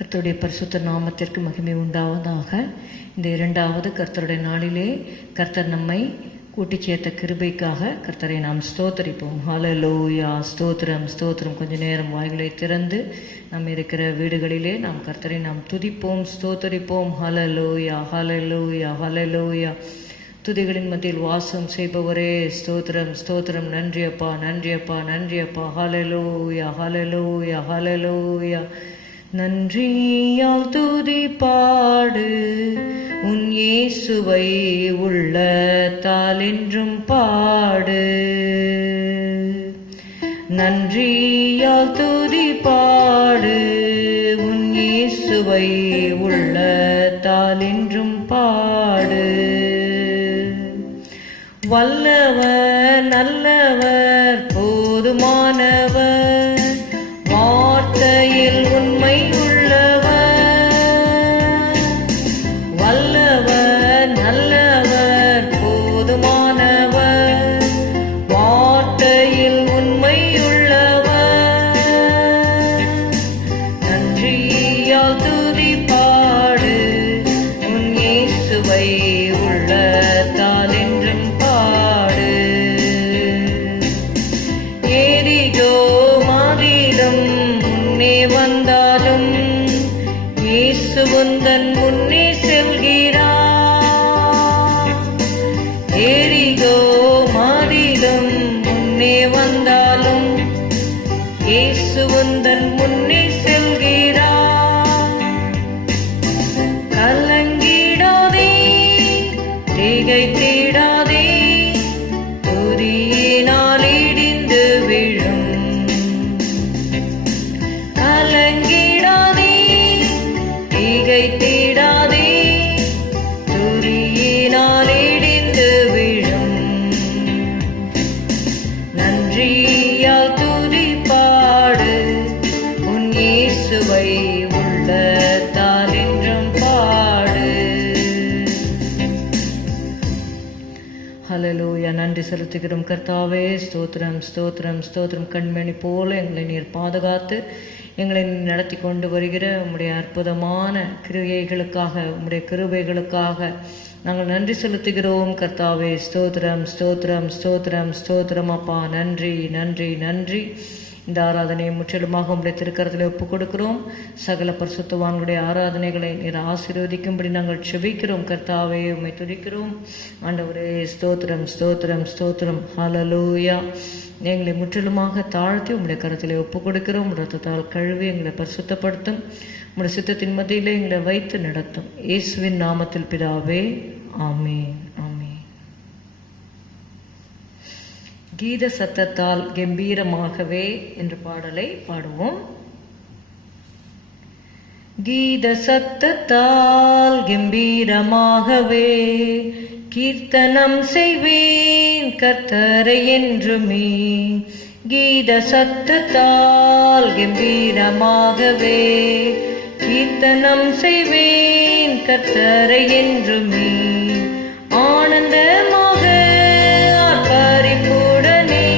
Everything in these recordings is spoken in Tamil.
கர்த்தருடைய பரிசுத்த நாமத்திற்கு மகிமை உண்டாவதாக. இந்த இரண்டாவது கர்த்தருடைய நாளிலே கர்த்தர் நம்மை கூட்டி சேர்த்த கிருபைக்காக கர்த்தரை நாம் ஸ்தோத்தரிப்போம். ஹல்லேலூயா, ஸ்தோத்திரம் ஸ்தோத்திரம். கொஞ்ச நேரம் வாய்களை திறந்து நாம் இருக்கிற வீடுகளிலே நாம் கர்த்தரை நாம் துதிப்போம், ஸ்தோத்தரிப்போம். ஹல்லேலூயா, ஹல்லேலூயா, ஹல்லேலூயா. துதிகளின் மத்தியில் வாசம் செய்பவரே ஸ்தோத்திரம் ஸ்தோத்திரம். நன்றி அப்பா, நன்றி அப்பா, நன்றி அப்பா. ஹல்லேலூயா, ஹல்லேலூயா, ஹல்லேலூயா. நன்றியால் துதி பாடு உன் இயேசுவை உள்ளத்தால் என்றும் பாடு. நன்றியால் துதி பாடு உன் இயேசுவை உள்ளத்தால் என்றும் பாடு. வல்லவர் நல்லவர் போதுமானவர், வார்த்தையில் உண்மை உள்ளவர். வல்லவர் நல்லவர் போதுமானவர், வார்த்தையில் உண்மை உள்ளவர். நன்றியால் துதி பாடு உன் இயேசுவை உள்ளத்தால் என்றும் பாடு. எரிகோ மாதிலும் முன்னே வந்தாலும் இயேசு உந்தன் முன்னே செல்கிறார். எரிகோ மாதிலும் முன்னே வந்தாலும் இயேசு உந்தன் முன்னே செல்கிறார். கலங்கிடாதே, திகைத்திடாதே, துதியினால் இடிந்து விழும். கலங்கிடாதே, திகைத்திடாதே, துதியினால் இடிந்து விழும். நன்றியால் துதி பாடு உன் இயேசுவை உள்ளத்தால் என்றும் பாடு. ஹல்லேலூயா. நன்றி செலுத்துகிறோம் கர்த்தாவே. ஸ்தோத்திரம் ஸ்தோத்திரம் ஸ்தோத்திரம். கண்மணி போல எங்களை நீர் பாதுகாத்து எங்களை நடத்தி கொண்டு வருகிற உம்முடைய அற்புதமான கிரியைகளுக்காக, உம்முடைய கிருபைகளுக்காக நாங்கள் நன்றி செலுத்துகிறோம் கர்த்தாவே. ஸ்தோத்திரம் ஸ்தோத்திரம் ஸ்தோத்திரம் ஸ்தோத்திரம் அப்பா. நன்றி நன்றி நன்றி. இந்த ஆராதனையை முற்றிலுமாக உம்முடைய திருக்கரத்தில் ஒப்புக் கொடுக்கிறோம். சகல பரிசுத்தவான்களுடைய ஆராதனைகளை நீர் ஆசீர்வதிக்கும்படி நாங்கள் செபிக்கிறோம் கர்த்தாவே. உம்மை துதிக்கிறோம் ஆண்டவரே. ஸ்தோத்திரம் ஸ்தோத்திரம் ஸ்தோத்திரம். ஹல்லேலூயா. எங்களை முற்றிலுமாக தாழ்த்தி உம்முடைய கரத்திலே ஒப்புக் கொடுக்கிறோம். இரத்தத்தால் கழுவி எங்களை பரிசுத்தப்படுத்தும். உம்முடைய சித்தத்தின் மத்தியிலே எங்களை வைத்து நடத்தும். இயேசுவின் நாமத்தில் பிதாவே, ஆமென், ஆமென். கீத சத்தத்தால் கம்பீரமாகவே என்ற பாடலை பாடுவோம். கீத சத்தத்தால் கம்பீரமாகவே கீர்த்தனம் செய்வேன் கர்த்தரை என்றுமே. கீத சத்தத்தால் கம்பீரமாகவே கீர்த்தனம் செய்வேன் கர்த்தரை என்றுமே. ஆனந்தமாக ஆர்ப்பரிப்புடனே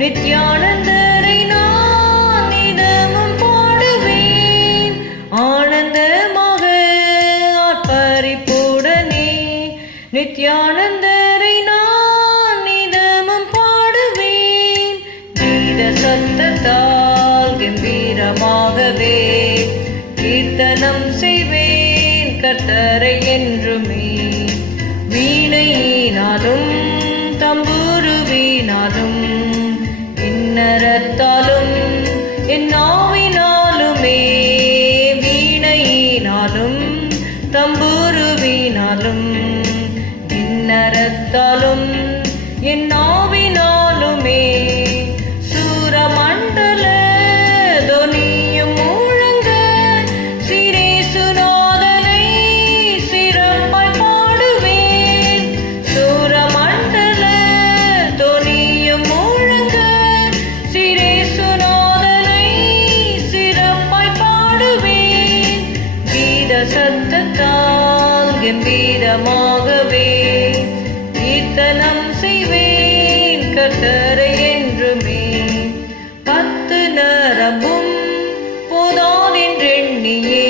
நித்யானந்தரை நான் நிதமும் பாடுவேன். ஆனந்தமாக ஆர்ப்பரிப்புடனே நித்யானந்தரை நான் நிதமும் பாடுவேன். கீத சத்தத்தால் கம்பீரமாகவே கீர்த்தனம் செய்வேன் கர்த்தரை என்றுமே. வீணையினாலும் தம்புருவினாலும் கின்னரத்தாலும் என் நாவினாலுமே. வீணையினாலும் தம்புருவினாலும் கின்னரத்தாலும் என் நாவினாலுமே. சூரமண்டல தொனியும் முழங்க சிரேசுநாதனை சிறப்பாய் பாடுவேன். சூரமண்டல தொனியும் முழங்க சிரேசுநாதனை சிறப்பாய் பாடுவேன். கீத சத்தத்தால் கம்பீரமாகவே கீர்த்தனம் செய்வேன் கர்த்தரை என்றுமே. 10 நரம்பும் போதாதென்றெண்ணியே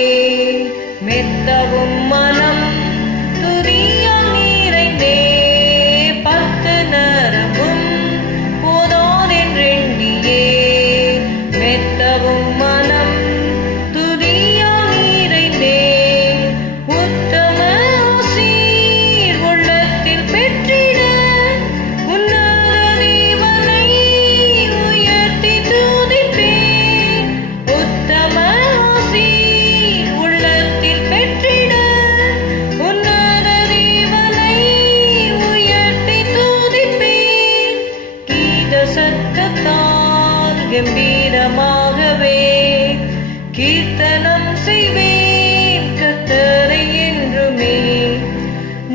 கீர்த்தனம் செய்வேன் கர்த்தரை என்றுமே.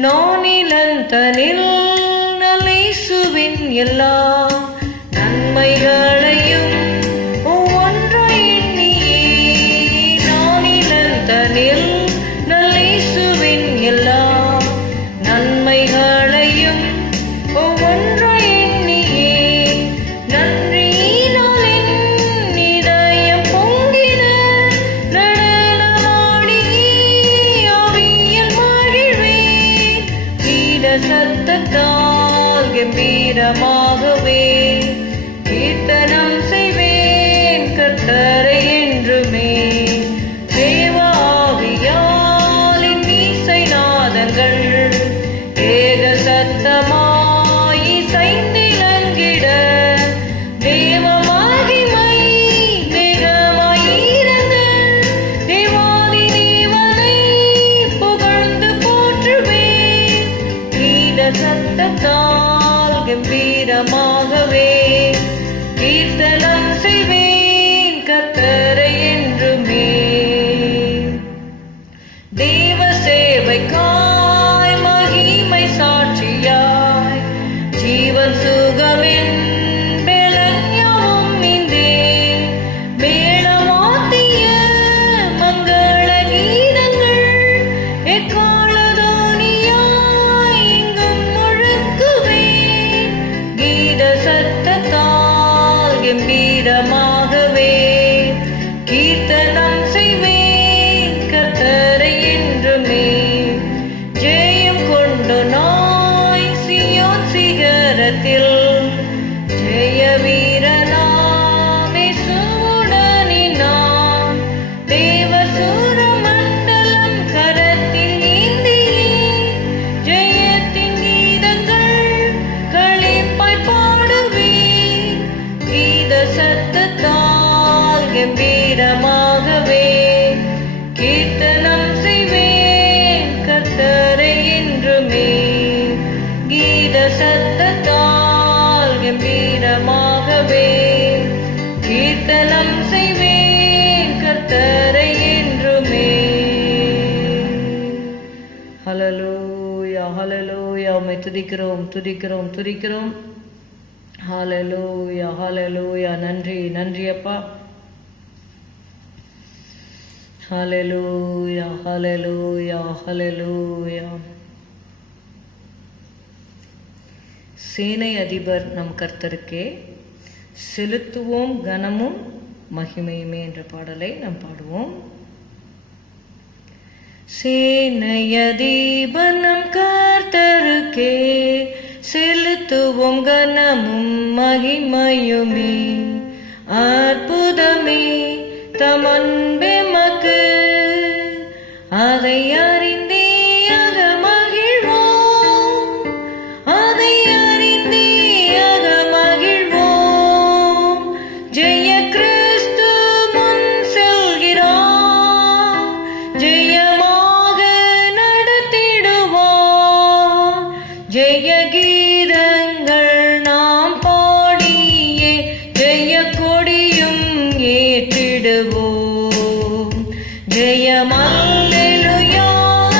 நானிலந்தனில் நல்லேசுவின் எல்லா நன்மைகளையும் ஒவ்வொன்றாய் எண்ணியே. நானிலந்தனில் நல்லேசுவின் எல்லா நன்மைகளையும் ஒவ்வொன்றாய் எண்ணியே. நன்றியினால் என் இதயம் பொங்கிட நடனமாடி ஆவியில் மகிழ்வேன். கீத சத்தத்தால் கம்பீரமாகவே கீர்த்தனம் செய்வேன் கர்த்தரை என்றுமே. தேவ ஆவியால் என் இசை நாதங்கள் ஏக சத்தமாய் இசைந்திலங்கிட. தேவ மகிமை வேகமாய் இறங்க தேவாதி தேவனை புகழ்ந்து போற்றுவேன். கீத சத்தத்தால் கம்பீரமாகவே கீர்த்தனம் செய்வேன் கர்த்தரை என்றுமே. தேவ சேவைக்காய் மகிமை சாட்சியாய் ஜீவன் சுகமென் பெலஞாவும் இந்தே. மேளவாத்திய மங்கள கீதங்கள் எக்காலதோனியாய் எங்கும் முழக்குவேன். கீத சத்தத்தால் கம்பீரமாகவே கீர்த்தனம் செய்வேன் கர்த்தரை என்றுமே. ஜெயம் கொண்டு நாய் சீயோன் சிகரத்தில் ஜெய வீரனாமே சூடனினான். தேவ சூரமண்டலம் கரத்தில் ஏந்தியே ஜெயத்தின் கீதங்கள் களிப்பாய் பாடுவேன். கீத சத்தத்தால் கம்பீரமாகவே கீர்த்தனம் செய்வேன் கர்த்தரை என்றுமே. கீத சத்தத்தால் கம்பீரமாகவே கீர்த்தனம் செய்வேன் கர்த்தரை என்றுமே. ஹல்லேலூயா ஹல்லேலூயா. உம்மை துதிக்கிறோம் துதிக்கிறோம் துதிக்கிறோம். ஹல்லேலூயா ஹல்லேலூயா. நன்றி நன்றி அப்பா. ஹல்லேலூயா ஹல்லேலூயா ஹல்லேலூயா. சேனை அதிபர் நம் கர்த்தருக்கே செலுத்துவோம் கனமும் மகிமையுமே என்ற பாடலை நாம் பாடுவோம். சேனை அதிபர் நம் கர்த்தருக்கே செலுத்துவோம் கனமும் மகிமையுமே. அற்புதமே தம் அன்பே மக்கு அதை அறிந்தே அக மகிழ்வோம். அதை அறிந்தே அக மகிழ்வோம். ஜெய கிறிஸ்து முன் செல்கிறார். ஜெயமாக நடத்திடுவார். ஜெய கீதங்கள் நாம் பாடியே ஜெய கொடியும் ஏற்றிடுவோம். ஜெயம் அல்லேலூயா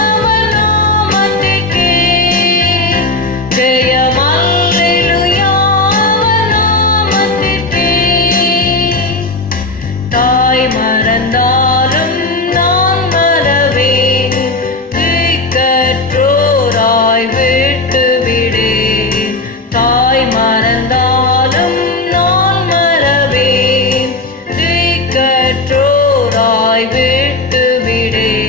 அவர் நாமத்திற்கே. ஜெயம் அல்லேலூயா அவர் நாமத்திற்கே. தாய் மறந்தாலும் நான் மறவேன். திக்கற்றோராய் விட்டு விடேன். தாய் மறந்தாலும் நான் மறவேன். திக்கற்றோராய் விட்டு விடேன்.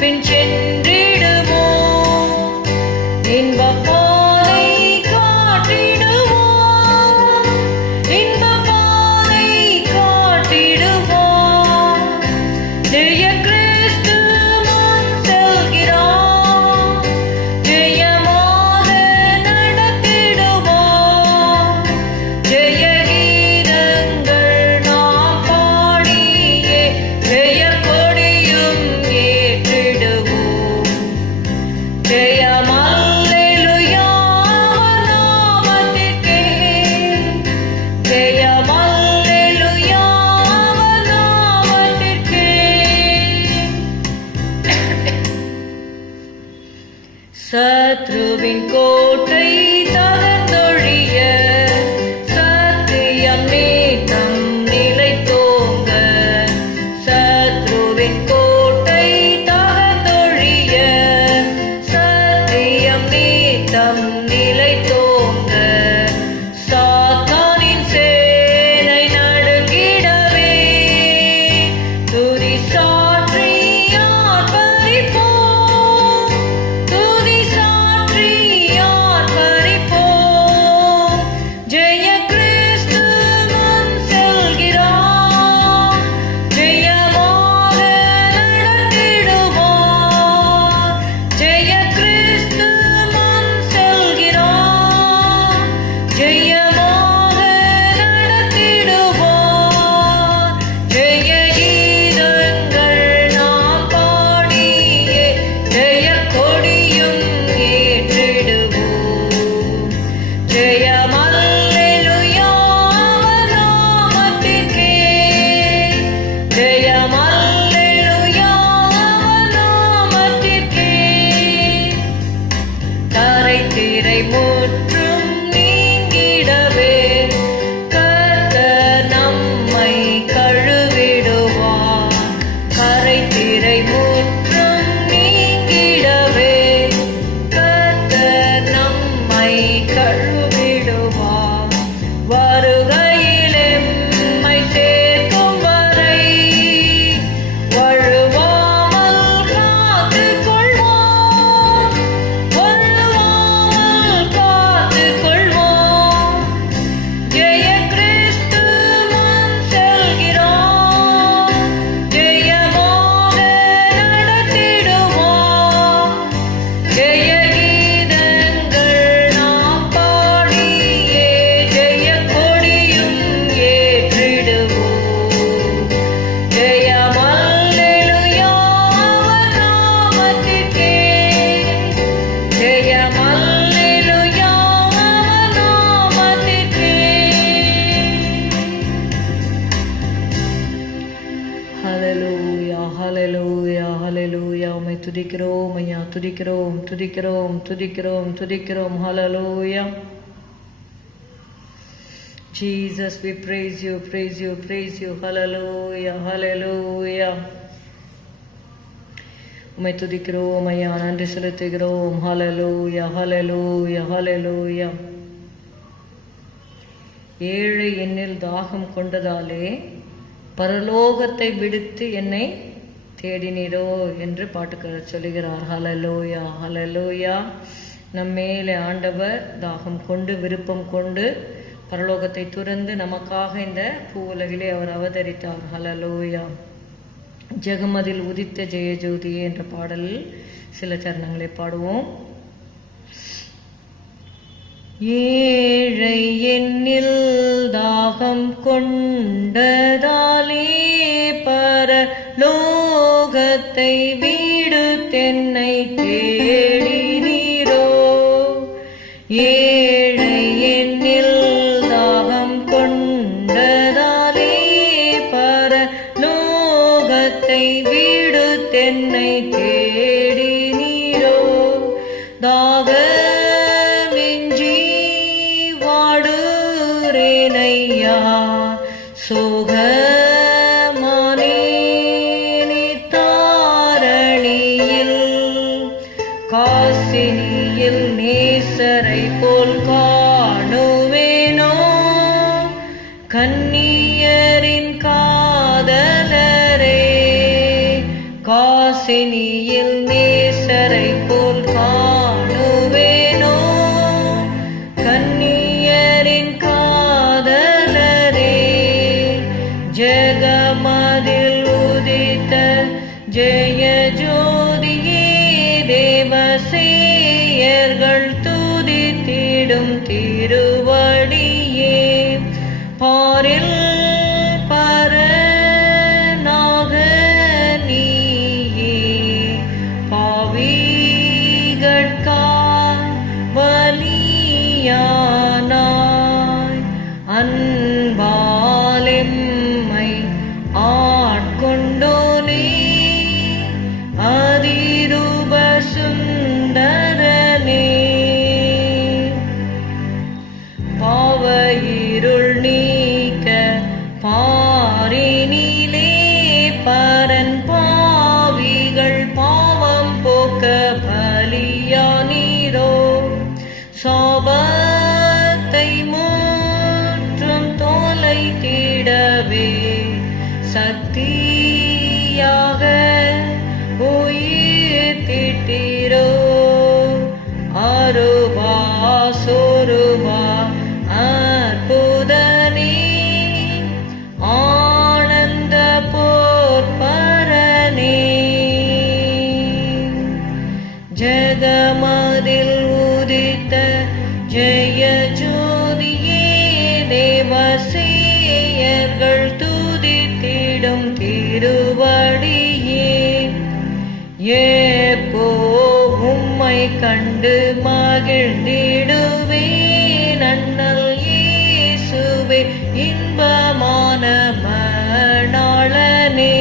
பின் சென்றிடுவோம், இன்பப் பாதை காட்டிடுவோம், இன்பப் பாதை காட்டிடுவோம். ஜெய கிறிஸ்து முன் செல்கிறார், ஜெயமாக நடத்திடுவோம். ஜெய கீதங்கள் நாம் பாடியே ஜெய கொடியும் ஏற்றிடுவோம். ஜெயம் அல்லேலூயா நாமத்திற்கே, ஜெயம் அல்லேலூயா நாமத்திற்கே. சத்ருவின் கோட்டை தகர்ந்தொழிய, சத்தியம் நீத்தம் நிலைத்தோங்க. சத்ருவின் கோட்டை தகர்ந்தொழிய, சத்தியம் நீத்தம் நிலைத்தோங்க. சாத்தானின் சேனை நடுங்கிடவே, துதி சாற்றி ஆர்ப்பரிப்போம், துதி சாற்றி ஆர்ப்பரிப்போம். ஜெய கிறிஸ்து முன் செல்கிறார், ஜெயமாக நடத்திடுவார். ஜெய கிறிஸ்து முன் செல்கிறார், ஜெயமாக நடத்திடுவார். ஜெய கீதங்கள் நாம் பாடியே ஜெய கொடியும் ஏற்றிடுவோம். ஜெயம் அல்லேலூயா நாமத்திற்கே, ஜெயம் அல்லேலூயா நாமத்திற்கே. கரைதிரை முற்றும் நீங்கிடவே, கர்த்தர் நம்மை கழுவிடுவார். கரைதிரை முற்றும் நீங்கிடவே, கர்த்தர் நம்மை கழுவிடுவார். வருகையில் எம்மை சேர்க்கும் வரை வழுவாமல் காத்துக் கொள்வோம், வழுவாமல் காத்துக் கொள்வோம். ஜெய கிறிஸ்து முன் செல்கிறார், ஜெயமாக நடத்திடுவார். ஜெய கீதங்கள் நாம் பாடியே ஜெய கொடியும் ஏற்றிடுவோம். ஜெயம் அல்லேலூயா நாமத்திற்கே, ஜெயம் அல்லேலூயா நாமத்திற்கே. ஹல்லேலூயா ஹல்லேலூயா ஹல்லேலூயா. உம்மை துதிக்கிறோம் ஐயா, துதிக்கிறோம் துதிக்கிறோம் துதிக்கிறோம் துதிக்கிறோம். ஹல்லேலூயா. Jesus, we praise you, praise you, praise you. Hallelujah, hallelujah. உம்மை துதிக்கிறோம் ஐயா, நன்றி செலுத்துகிறோம். ஹல்லேலூயா ஹல்லேலூயா ஹல்லேலூயா. ஏழை என்னில் தாகம் கொண்டதாலே பரலோகத்தை விடுத்து என்னை தேடினீரோ என்று பாட்டுக்காரர் சொல்லுகிறார். ஹல்லேலூயா ஹல்லேலூயா. நம்மேலே ஆண்டவர் தாகம் கொண்டு விருப்பம் கொண்டு பரலோகத்தை துறந்து நமக்காக இந்த பூ உலகிலே அவர் அவதரித்தார். ஹல்லேலூயா. ஜெகமதில் உதித்த ஜெயஜோதியே என்ற பாடலில் சில சரணங்களை பாடுவோம். ஏழை என்னில் தாகம் கொண்டதாலே பரலோகத்தை விடுத்தென்னை தேடினீரோ. ஏழை என்னில் தாகம் கொண்டதாலே பரலோகத்தை விடுத்தென்னை தேடினீரோ. தாகமின்றி வாடுறேனையா, சோகமானேனே தாரணியில். காசினியில் நேசரை போல் காணுவேனோ, கன்னியரின் காதலரே. காசினியில் கண்ணியில் நேசரை போல் காணுவேனோ, கன்னியரின் காதலரே, ஜெகமதில் உதித்த ஜெய ஜோதியே, தேவசேயர்கள் துதித்திடும் திருவடியே, பாரில் பரனாக நீயே பாவிகட்காய் பலியானாய், அன்பாலெம்மை ஆட்கொண்டோனே, அதிரூப சுந்தரனே, பாவ இருள் நீக்க பாரினிலே பரன், பாவிகள் பாவம் போக்க பலியானீரோ, சாபத்தை முற்றும் தொலைத்திடவே சக்தியாக உயிர்த்திட்டீரோ, அருபா சொருபா அற்புதனே, ஆனந்த போற்பரனே, ஜெகமதில் உதித்த ஜெய ஜோதியே, தேவசேயர்கள் துதித்திடும் திருவடியே, எப்போ உம்மை கண்டு மகிழ்ந்திடுவேன், அண்ணல் இயேசுவே இன்பமான மணாளனே,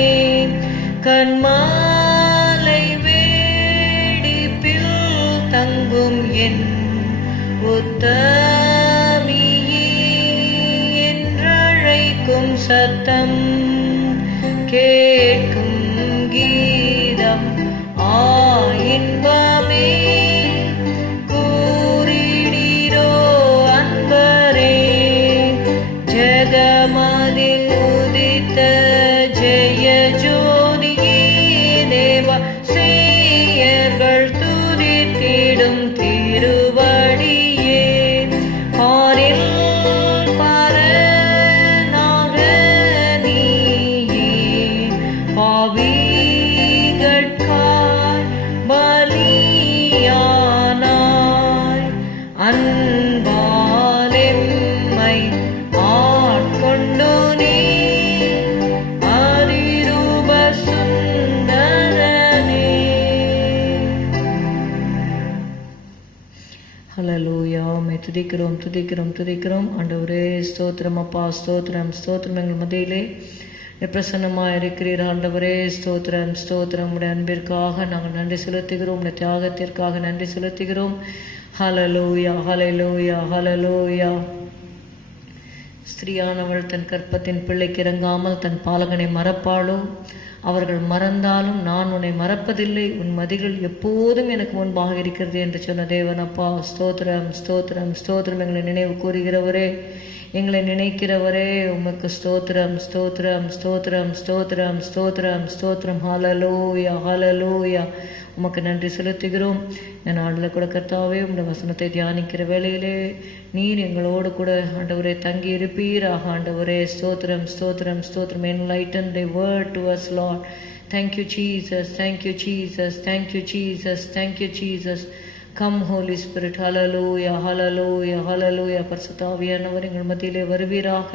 கண்மாலை வேடிப்பில் தங்கும் என் உத்தமியே, என்றழைக்கும் சத்தம் கேட்கும் கீதம் இன்பமே, கூறிடீரோ அன்பரே, ஜெகமதில் உதித்த ஜெய ஜோதியே, தேவசேயர்கள் துதித்திடும் திருவடியே, பாரில் பரனாக நீயே பாவிகட்காய் பலியானாய், அன்பாலெம்மை ஆட்கொண்டோனே, அதிரூப சுந்தரனே. ஹல்லேலூயா. உம்மை துதிக்கிறோம் துதிக்கிறோம் துதிக்கிறோம். ஆண்டவரே ஸ்தோத்திரம் அப்பா, ஸ்தோத்திரம் ஸ்தோத்திரம். எங்கள் மத்தியிலே பிரசன்னமாக இருக்கிறீர் ஆண்டவரே, ஸ்தோத்திரம் ஸ்தோத்திரம். உடைய அன்பிற்காக நாங்கள் நன்றி செலுத்துகிறோம், உடைய தியாகத்திற்காக நன்றி செலுத்துகிறோம். ஹல்லேலூயா ஹல்லேலூயா ஹல்லேலூயா. ஸ்திரீயானவள் தன் கற்பத்தின் பிள்ளைக்கு இறங்காமல் தன் பாலகனை மறப்பாளோ, அவர்கள் மறந்தாலும் நான் உன்னை மறப்பதில்லை, உன் மதிகள் எப்போதும் எனக்கு முன்பாக இருக்கிறது என்று சொன்ன தேவன் அப்பா, ஸ்தோத்திரம் ஸ்தோத்திரம் ஸ்தோத்திரம். எங்களை நினைவு கூறுகிறவரே, எங்களை நினைக்கிறவரே, உமக்கு ஸ்தோத்திரம் ஸ்தோத்திரம் ஸ்தோத்திரம் ஸ்தோத்திரம் ஸ்தோத்திரம் ஸ்தோத்திரம். ஹல்லேலூயா ஹல்லேலூயா. உமக்கு நன்றி செலுத்துகிறோம். இந்த நாளில் கூட கர்த்தாவே, உம்முடைய வசனத்தை தியானிக்கிற வேளையிலே நீர் எங்களோடு கூட ஆண்டவரே தங்கி இருப்பீராக ஆண்டவரே. ஸ்தோத்திரம் ஸ்தோத்திரம் ஸ்தோத்திரம். Enlighten thy word to us, Lord. Thank you Jesus, thank you Jesus, thank you Jesus, thank you Jesus. Come Holy Spirit. ஹல்லேலூயா ஹல்லேலூயா ஹல்லேலூயா. பரிசுத்த ஆவியானவர் எங்கள் மத்தியிலே வருவீராக.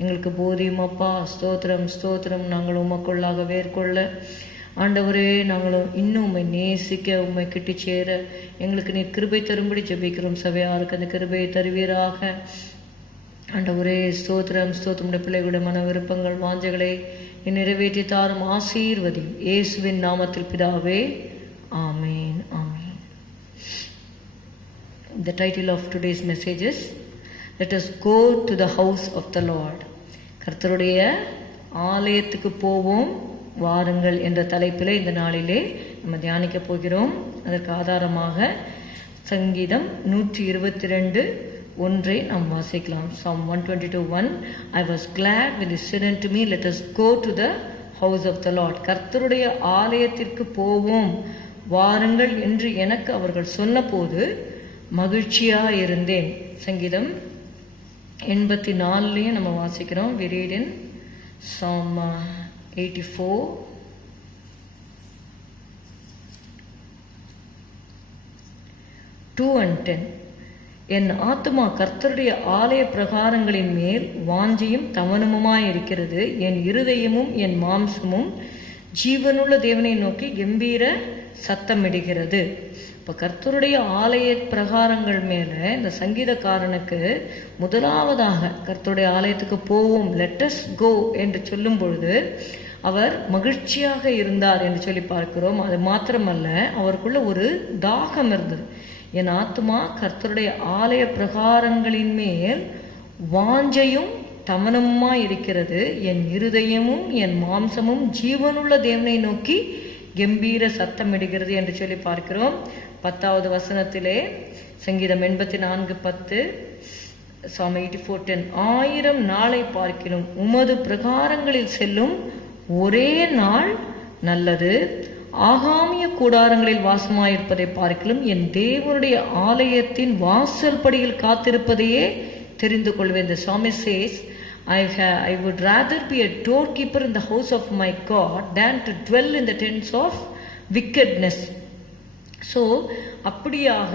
எங்களுக்கு போதியும் அப்பா. ஸ்தோத்திரம் ஸ்தோத்திரம். நாங்கள் உமக்குள்ளாக வேர்கொள்ள ஆண்டவரே, நாங்களும் இன்னும் உம்மை நேசிக்க, உம்மை கிட்டி சேர எங்களுக்கு நீ கிருபை தரும்படி ஜெபிக்கிறோம். சபையாருக்கு அந்த கிருபையை தருவீராக ஆண்டவரே. ஸ்தோத்திரம் ஸ்தோத்திரம். பிள்ளைகளுடைய மன விருப்பங்கள் வாஞ்சைகளை நிறைவேற்றி தாரும், ஆசீர்வதியும். இயேசுவின் நாமத்தில் பிதாவே, ஆமேன் ஆமேன். The title of today's message is Let us go to the house of the Lord. கர்த்தருடைய ஆலயத்துக்கு போவோம் வாருங்கள் என்ற தலைப்பிலே இந்த நாளிலே நம்ம தியானிக்க போகிறோம். அதற்கு ஆதாரமாக சங்கீதம் 122:1 நாம் வாசிக்கலாம். Psalm 122:1. I was glad when they said unto me, let us go to the house of the Lord. கர்த்தருடைய ஆலயத்திற்கு போவோம் வாருங்கள் என்று எனக்கு அவர்கள் சொன்னபோது மகிழ்ச்சியாக இருந்தேன். சங்கீதம் 84 நம்ம வாசிக்கிறோம். We read in Psalm 84. என் ஆத்துமா கர்த்தருடைய ஆலய பிரகாரங்களின் மேல் வாஞ்சியும் தவனமுமாயிருக்கிறது. என் இருதயமும் என் மாம்சமும் ஜீவனுள்ள தேவனை நோக்கி கம்பீர சத்தமிடுகிறது. இப்போ கர்த்தருடைய ஆலய பிரகாரங்கள் மேலே இந்த சங்கீதக்காரனுக்கு முதலாவதாக கர்த்தருடைய ஆலயத்துக்கு போவோம், லெட்டஸ் கோ என்று சொல்லும் பொழுது அவர் மகிழ்ச்சியாக இருந்தார் என்று சொல்லி பார்க்கிறோம். அது மாத்திரமல்ல, அவருக்குள்ள ஒரு தாகம் இருந்தது. என் ஆத்துமா கர்த்தருடைய ஆலய பிரகாரங்களின் மேல் வாஞ்சையும் தவனமுமா இருக்கிறது. என் இருதயமும் என் மாம்சமும் ஜீவனுள்ள தேவனை நோக்கி கம்பீர சத்தமிடுகிறது என்று சொல்லி பார்க்கிறோம். 10வது வசனத்திலே சங்கீதம் 84:10, Psalm 84:10, 1000 நாளை பார்க்கிலும் உமது பிரகாரங்களில் செல்லும் ஒரே நாள் நல்லது. ஆகாமிய கூடாரங்களில் வாசமாயிருப்பதை பார்க்கிலும் என் தேவனுடைய ஆலயத்தின் வாசல் படியில் காத்திருப்பதையே தெரிந்து கொள்வேன். The psalmist says, I would rather be a doorkeeper in the house of my God than to dwell in the tents of wickedness. So அப்படியாக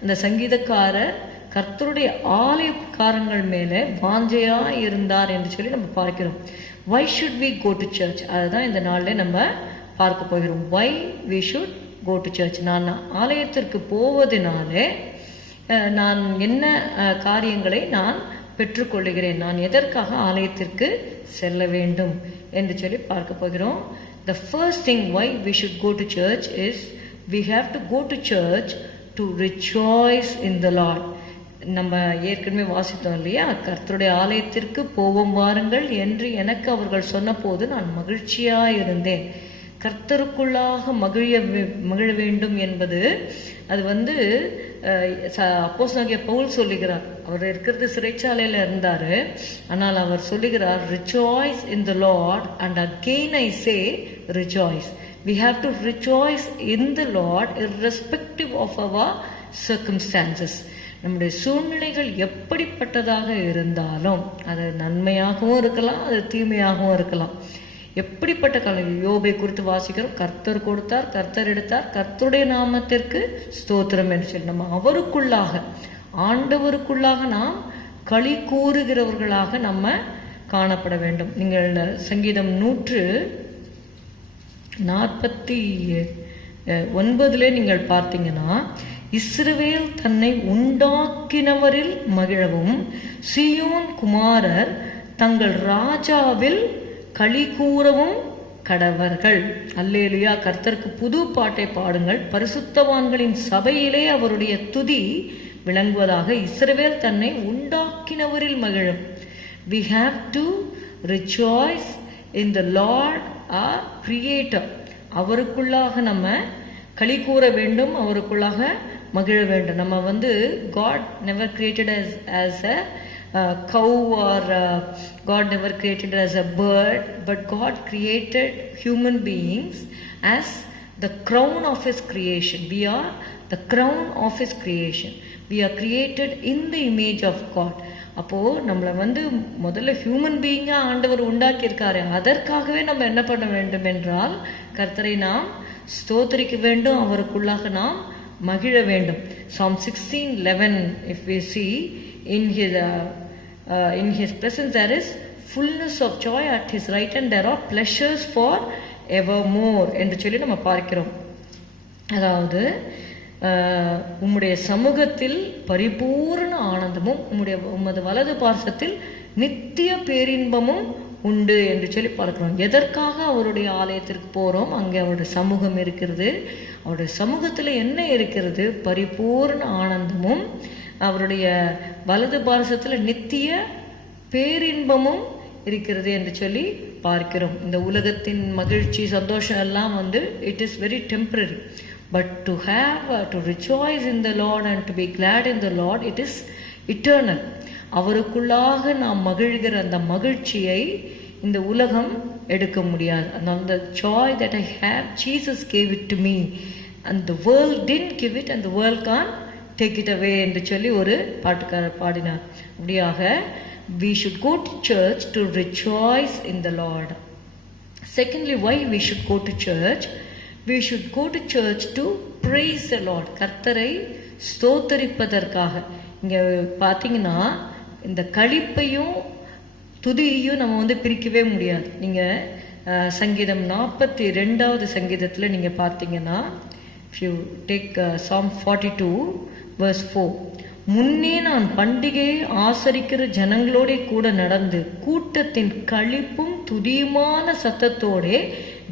அந்த சங்கீதக்காரர் கர்த்தருடைய ஆலயக்காரங்கள் மேலே வாஞ்சையா இருந்தார் என்று சொல்லி நம்ம பார்க்கிறோம். Why should we go to church? அதுதான் இந்த நாளில் நம்ம பார்க்க போகிறோம். Why we should go to church? நான் ஆலயத்திற்கு போவதனாலே நான் என்ன காரியங்களை நான் பெற்றுக்கொள்ளுகிறேன், நான் எதற்காக ஆலயத்திற்கு செல்ல வேண்டும் என்று சொல்லி பார்க்க போகிறோம். The first thing why we should go to church is we have to go to church to rejoice in the Lord. நம்ம ஏற்கனவே வாசித்தோம் இல்லையா, கர்த்தருடைய ஆலயத்திற்கு போவோம் வாருங்கள் என்று எனக்கு அவர்கள் சொன்னபோது நான் மகிழ்ச்சியாக இருந்தேன். கர்த்தருக்குள்ளாக மகிழ வேண்டும் என்பது அது அப்போஸ்தலனாகிய பவுல் சொல்லுகிறார். அவர் இருக்கிறது சிறைச்சாலையில் இருந்தார். ஆனால் அவர் சொல்லுகிறார், rejoice in the Lord, and again I say rejoice. We have to rejoice in the Lord irrespective of our circumstances. நம்முடைய சூழ்நிலைகள் எப்படிப்பட்டதாக இருந்தாலும், அது நன்மையாகவும் இருக்கலாம், அது தீமையாகவும் இருக்கலாம். எப்படிப்பட்ட காலம், யோபை குறித்து வாசிக்கிறோம். கர்த்தர் கொடுத்தார், கர்த்தர் எடுத்தார், கர்த்தருடைய நாமத்திற்கு ஸ்தோத்திரம் என்று சொல்லி நம்ம அவருக்குள்ளாக, ஆண்டவருக்குள்ளாக நாம் களி கூறுகிறவர்களாக நம்ம காணப்பட வேண்டும். நீங்கள் சங்கீதம் 149 நீங்கள் பார்த்தீங்கன்னா, இஸ்ரவேல் தன்னை உண்டாக்கினவரில் மகிழவும் சீயோன் குமாரர் தங்கள் ராஜாவில் களி கூறவும் கடவர்கள். அல்லேலுயா. கர்த்தருக்கு புது பாட்டை பாடுங்கள், பரிசுத்தவான்களின் சபையிலே அவருடைய துதி விளங்குவதாக. இஸ்ரவேல் தன்னை உண்டாக்கினவரில் மகிழும். We have to rejoice in the Lord our Creator. அவருக்குள்ளாக நம்ம களி கூற வேண்டும், அவருக்குள்ளாக மகிழ வேண்டும். நம்ம God never created as a cow or God never created as a bird, but God created human beings as the crown of His creation. We are the crown of His creation. We are created in the image of God. அப்போ நம்மளை முதல்ல ஹியூமன் பீயிங்கா ஆண்டவர் உண்டாக்கியிருக்காரு. அதற்காகவே நம்ம என்ன பண்ண வேண்டும் என்றால், கர்த்தரை நாம் ஸ்தோத்திரிக்க வேண்டும், அவருக்குள்ளாக நாம் மகிழ வேண்டும். Psalm 16:11, if we see, in his presence there is fullness of joy, at his right hand there are pleasures for evermore என்று சொல்லி நம்ம பார்க்கிறோம். அதாவது உம்முடைய சமூகத்தில் பரிபூர்ண ஆனந்தமும் உமது வலது பார்சத்தில் நித்திய பேரின்பமும் உண்டு என்று சொல்லி பார்க்கிறோம். எதற்காக அவருடைய ஆலயத்திற்கு போகிறோம்? அங்கே அவருடைய சமூகம் இருக்கிறது. அவருடைய சமூகத்தில் என்ன இருக்கிறது? பரிபூர்ண ஆனந்தமும் அவருடைய வலது பார்சத்தில் நித்திய பேரின்பமும் இருக்கிறது என்று சொல்லி பார்க்கிறோம். இந்த உலகத்தின் மகிழ்ச்சி சந்தோஷம் எல்லாம் it is very temporary. But to rejoice in the Lord and to be glad in the Lord, it is eternal. அவருக்குள்ளாக நாம் மகிழ்கிற அந்த மகிழ்ச்சியை இந்த உலகம் எடுக்க முடியாது. அதனால the joy that I have, Jesus gave it to me and the world didn't give it and the world can't take it away என்று சொல்லி ஒரு பாட்டுக்காரர் பாடினார். அப்படியாக we should go to church to rejoice in the Lord. Secondly, why we should go to church? We should go to church to praise the Lord. கர்த்தரை ஸ்தோத்தரிப்பதற்காக. இங்கே பார்த்தீங்கன்னா இந்த களிப்பையும் துதியையும் நம்ம பிரிக்கவே முடியாது. நீங்கள் சங்கீதம் 42வது சங்கீதத்தில் நீங்கள் பார்த்தீங்கன்னா, if you take Psalm 42 verse 4, முன்னே நான் பண்டிகையை ஆசரிக்கிற ஜனங்களோட கூட நடந்து கூட்டத்தின் களிப்பும் துதியுமான சத்தத்தோடே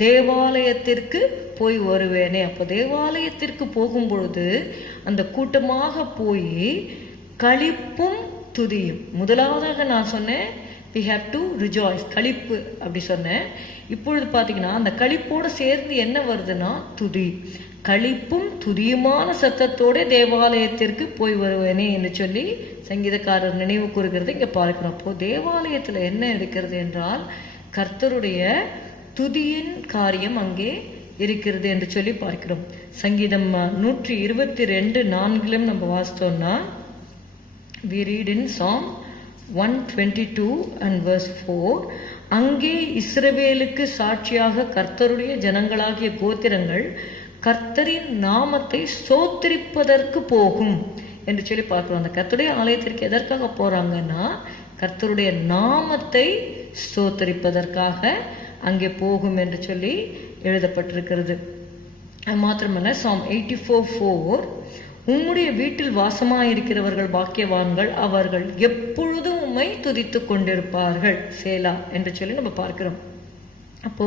தேவாலயத்திற்கு போய் வருவேனே. அப்போ தேவாலயத்திற்கு போகும் பொழுது அந்த கூட்டமாக போய் களிப்பும் துதியும். முதலாவதாக நான் சொன்னேன் we have to rejoice, களிப்பு அப்படி சொன்னேன். இப்பொழுது பார்த்தீங்கன்னா அந்த களிப்போடு சேர்ந்து என்ன வருதுன்னா துதி. களிப்பும் துதியுமான சத்தத்தோட தேவாலயத்திற்கு போய் வருவேனே என்று சொல்லி சங்கீதக்காரர் நினைவு கூறுகிறது இங்கே பார்க்கிறோம். அப்போ தேவாலயத்தில் என்ன இருக்கிறது என்றால் கர்த்தருடைய துதியின் காரியம் அங்கே இருக்கிறது என்று சொல்லி பார்க்கிறோம். சங்கீதம் 122:4 நம்ம வாசித்தோம்னா, we read in Psalm 122 and verse 4, அங்கே இஸ்ரவேலுக்கு சாட்சியாக கர்த்தருடைய ஜனங்களாகிய கோத்திரங்கள் கர்த்தரின் நாமத்தை ஸ்தோத்திரிப்பதற்கு போகும் என்று சொல்லி பார்க்கிறோம். அந்த கர்த்தருடைய ஆலயத்திற்கு எதற்காக போறாங்கன்னா கர்த்தருடைய நாமத்தை ஸ்தோத்திரிப்பதற்காக அங்கே போகும் என்று சொல்லி எழுதப்பட்டிருக்கிறது. மாத்திரமல்ல, Psalm 84:4, உம்முடைய வீட்டில் வாசமாயிருக்கிறவர்கள் பாக்கியவான்கள், அவர்கள் எப்பொழுதும் உம்மை துதித்து கொண்டிருப்பார்கள், சேலா என்று சொல்லி நம்ம பார்க்கிறோம். அப்போ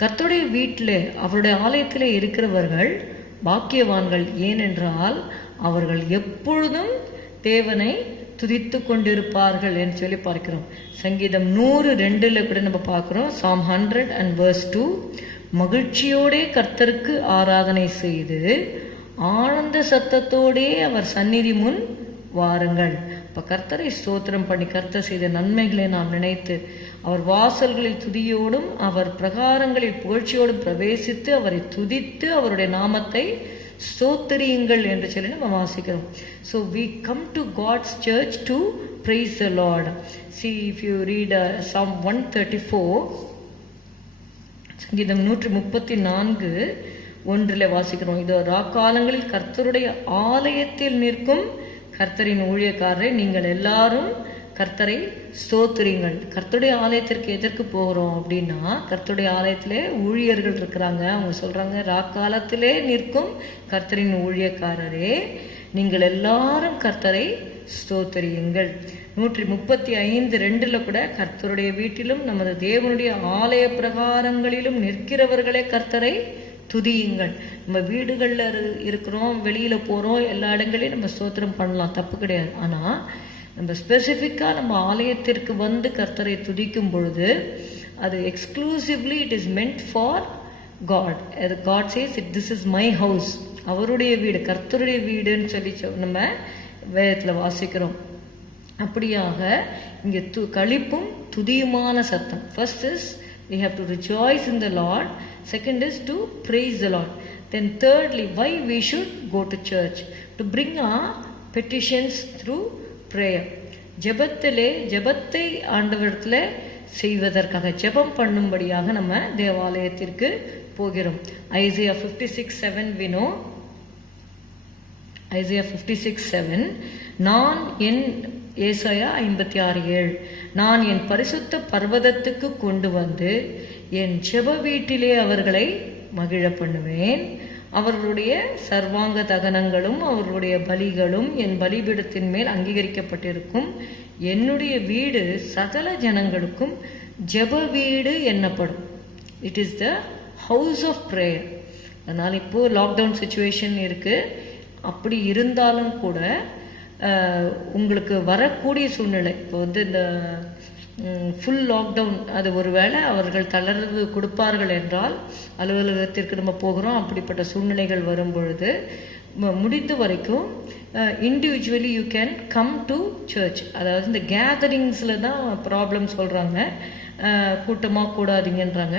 கர்த்தருடைய வீட்டில் அவருடைய ஆலயத்தில் இருக்கிறவர்கள் பாக்கியவான்கள். ஏனென்றால் அவர்கள் எப்பொழுதும் தேவனை துதித்து கொண்டிருப்பார்கள் என்று சொல்லி பார்க்கிறோம். சங்கீதம் 102 கூட நம்ம பார்க்கிறோம். Psalm 100 and verse 2, மகிழ்ச்சியோடே கர்த்தருக்கு ஆராதனை செய்து ஆனந்த சத்தத்தோடே அவர் சந்நிதி முன் வாருங்கள். இப்போ கர்த்தரை ஸ்தோத்திரம் பண்ணி கர்த்தர் செய்த நன்மைகளை நாம் நினைத்து அவர் வாசல்களில் துதியோடும் அவர் பிரகாரங்களில் புகழ்ச்சியோடும் பிரவேசித்து அவரை துதித்து அவருடைய நாமத்தை ஸ்தோத்திரியுங்கள் என்று சொல்லி நம்ம வாசிக்கிறோம். So we come to God's church to praise the Lord. See, if you read Psalm 134, சங்கீதம் 134:1 வாசிக்கிறோம். இது ராக்காலங்களில் கர்த்தருடைய ஆலயத்தில் நிற்கும் கர்த்தரின் ஊழியக்காரரை நீங்கள் எல்லாரும் கர்த்தரை ஸ்தோத்திரிங்கள். கர்த்தருடைய ஆலயத்திற்கு எதற்கு போகிறோம் அப்படின்னா, கர்த்தருடைய ஆலயத்திலே ஊழியர்கள் இருக்கிறாங்க. அவங்க சொல்றாங்க, ராக்காலத்திலே நிற்கும் கர்த்தரின் ஊழியக்காரரே நீங்கள் எல்லாரும் கர்த்தரை ஸ்தோத்திரியுங்கள். 135:2 கூட கர்த்தருடைய வீட்டிலும் நமது தேவனுடைய ஆலய பிரகாரங்களிலும் நிற்கிறவர்களே கர்த்தரை துதியுங்கள். நம்ம வீடுகளில் இருக்கிறோம், வெளியில் போகிறோம், எல்லா இடங்களையும் நம்ம ஸ்தோத்திரம் பண்ணலாம், தப்பு கிடையாது. ஆனால் நம்ம ஸ்பெசிஃபிக்காக நம்ம ஆலயத்திற்கு வந்து கர்த்தரை துதிக்கும் பொழுது அது exclusively it is meant for God. அது God says it this is my house, அவருடைய வீடு, கர்த்தருடைய வீடுன்னு சொல்லி நம்ம வேதத்தில் வாசிக்கிறோம். அப்படியாக இங்கே களிப்பும் துதியுமான சத்தம். First is we have to rejoice in the Lord. Second is to praise the Lord. Then thirdly, why we should go to church? To bring our petitions through prayer. ஜெபத்தை ஆண்டவரிடத்தில் செய்வதற்காக, ஜெபம் பண்ணும்படியாக நம்ம தேவாலயத்திற்கு போகிறோம். Isaiah 56:7 we know. Isaiah 56:7, நான் என் ஏசாயா 56:7, நான் என் பரிசுத்த பர்வதத்துக்கு கொண்டு வந்து என் ஜெப வீட்டிலே அவர்களை மகிழ பண்ணுவேன். அவர்களுடைய சர்வாங்க தகனங்களும் அவர்களுடைய பலிகளும் என் பலிபீடத்தின் மேல் அங்கீகரிக்கப்பட்டிருக்கும். என்னுடைய வீடு சகல ஜனங்களுக்கும் ஜெப வீடு என்னப்படும். It is the house of prayer. அதனால் இப்போது லாக்டவுன் சுச்சுவேஷன் இருக்குது. அப்படி இருந்தாலும் கூட உங்களுக்கு வரக்கூடிய சூழ்நிலை, இப்போ இந்த ஃபுல் லாக்டவுன் அது ஒருவேளை அவர்கள் தளர்வு கொடுப்பார்கள் என்றால் அலுவலகத்திற்கு நம்ம போகிறோம். அப்படிப்பட்ட சூழ்நிலைகள் வரும் பொழுது முடிந்த வரைக்கும் individually you can come to church. அதாவது இந்த கேதரிங்ஸில் தான் ப்ராப்ளம் சொல்கிறாங்க. கூட்டமாக கூடாதீங்கன்றாங்க.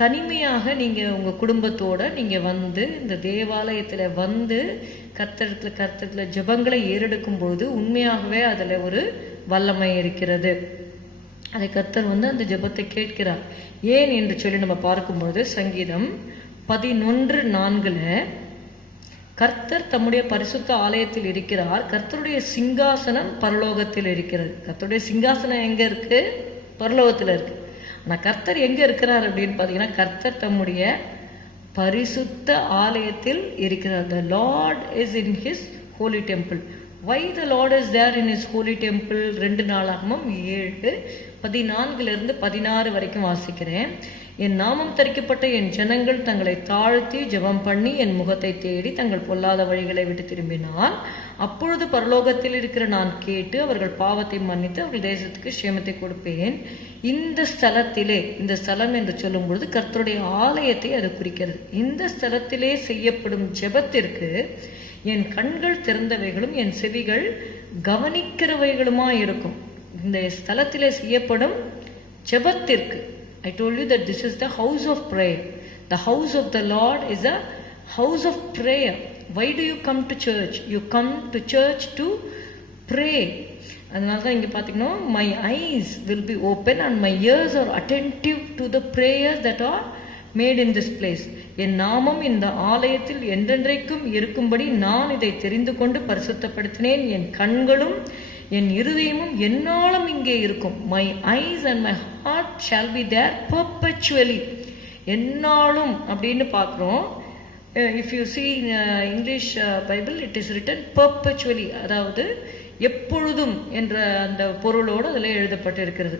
தனிமையாக நீங்கள் உங்கள் குடும்பத்தோடு நீங்கள் வந்து இந்த தேவாலயத்தில் வந்து கர்த்தரத்தில் ஜெபங்களை ஏறெடுக்கும் பொழுது உண்மையாகவே அதில் ஒரு வல்லமை இருக்கிறது. அதை கர்த்தர் வந்து அந்த ஜெபத்தை கேட்கிறார். ஏன் என்று சொல்லி நம்ம பார்க்கும்பொழுது சங்கீதம் 11:4 கர்த்தர் தம்முடைய பரிசுத்த ஆலயத்தில் இருக்கிறார், கர்த்தருடைய சிங்காசனம் பரலோகத்தில் இருக்கிறது. கர்த்தருடைய சிங்காசனம் எங்க இருக்கு? பரலோகத்தில் இருக்கு. ஆனால் கர்த்தர் எங்க இருக்கிறார் அப்படின்னு பார்த்தீங்கன்னா, கர்த்தர் தம்முடைய பரிசுத்த ஆலயத்தில் இருக்கிறார். The Lord is in his holy temple. Why the Lord is there in his holy temple? 2 நாளாகமம் 7:14 வரைக்கும் வாசிக்கிறேன். என் நாமம் தரிக்கப்பட்ட என் ஜனங்கள் தங்களை தாழ்த்தி ஜெபம் பண்ணி என் முகத்தை தேடி தங்கள் பொல்லாத வழிகளை விட்டு திரும்பினால் அப்பொழுது பரலோகத்தில் இருக்கிற நான் கேட்டு அவர்கள் பாவத்தை மன்னித்து அவர்கள் தேசத்துக்கு சேமத்தை கொடுப்பேன். இந்த ஸ்தலத்திலே, இந்த ஸ்தலம் என்று சொல்லும் பொழுது கர்த்தருடைய ஆலயத்தை அது குறிக்கிறது. இந்த ஸ்தலத்திலே செய்யப்படும் ஜெபத்திற்கு என் கண்கள் திறந்தவைகளும் என் செவிகள் கவனிக்கிறவைகளுமா இருக்கும். இந்த ஸ்தலத்திலே செய்யப்படும் ஜெபத்திற்கு, I told you that this is the house of prayer. The house of the Lord is a house of prayer. Why do you come to church? You come to church to pray. அதனால தான் இங்கே பார்த்தீங்கன்னா, my eyes will be open and my ears are attentive to the prayers that are made in this place. என் நாமம் இந்த ஆலயத்தில் என்றென்றைக்கும் இருக்கும்படி நான் இதை தெரிந்து கொண்டு பரிசுத்தப்படுத்தினேன். என் கண்களும் என் இருதயமும் என்னாலும் இங்கே இருக்கும். My eyes and my heart shall be there perpetually. என்னாலும் அப்படின்னு பார்க்குறோம். If you see English Bible it is written perpetually, அதாவது எப்பொழுதும் என்ற அந்த பொருளோடு அதில் எழுதப்பட்டு இருக்கிறது.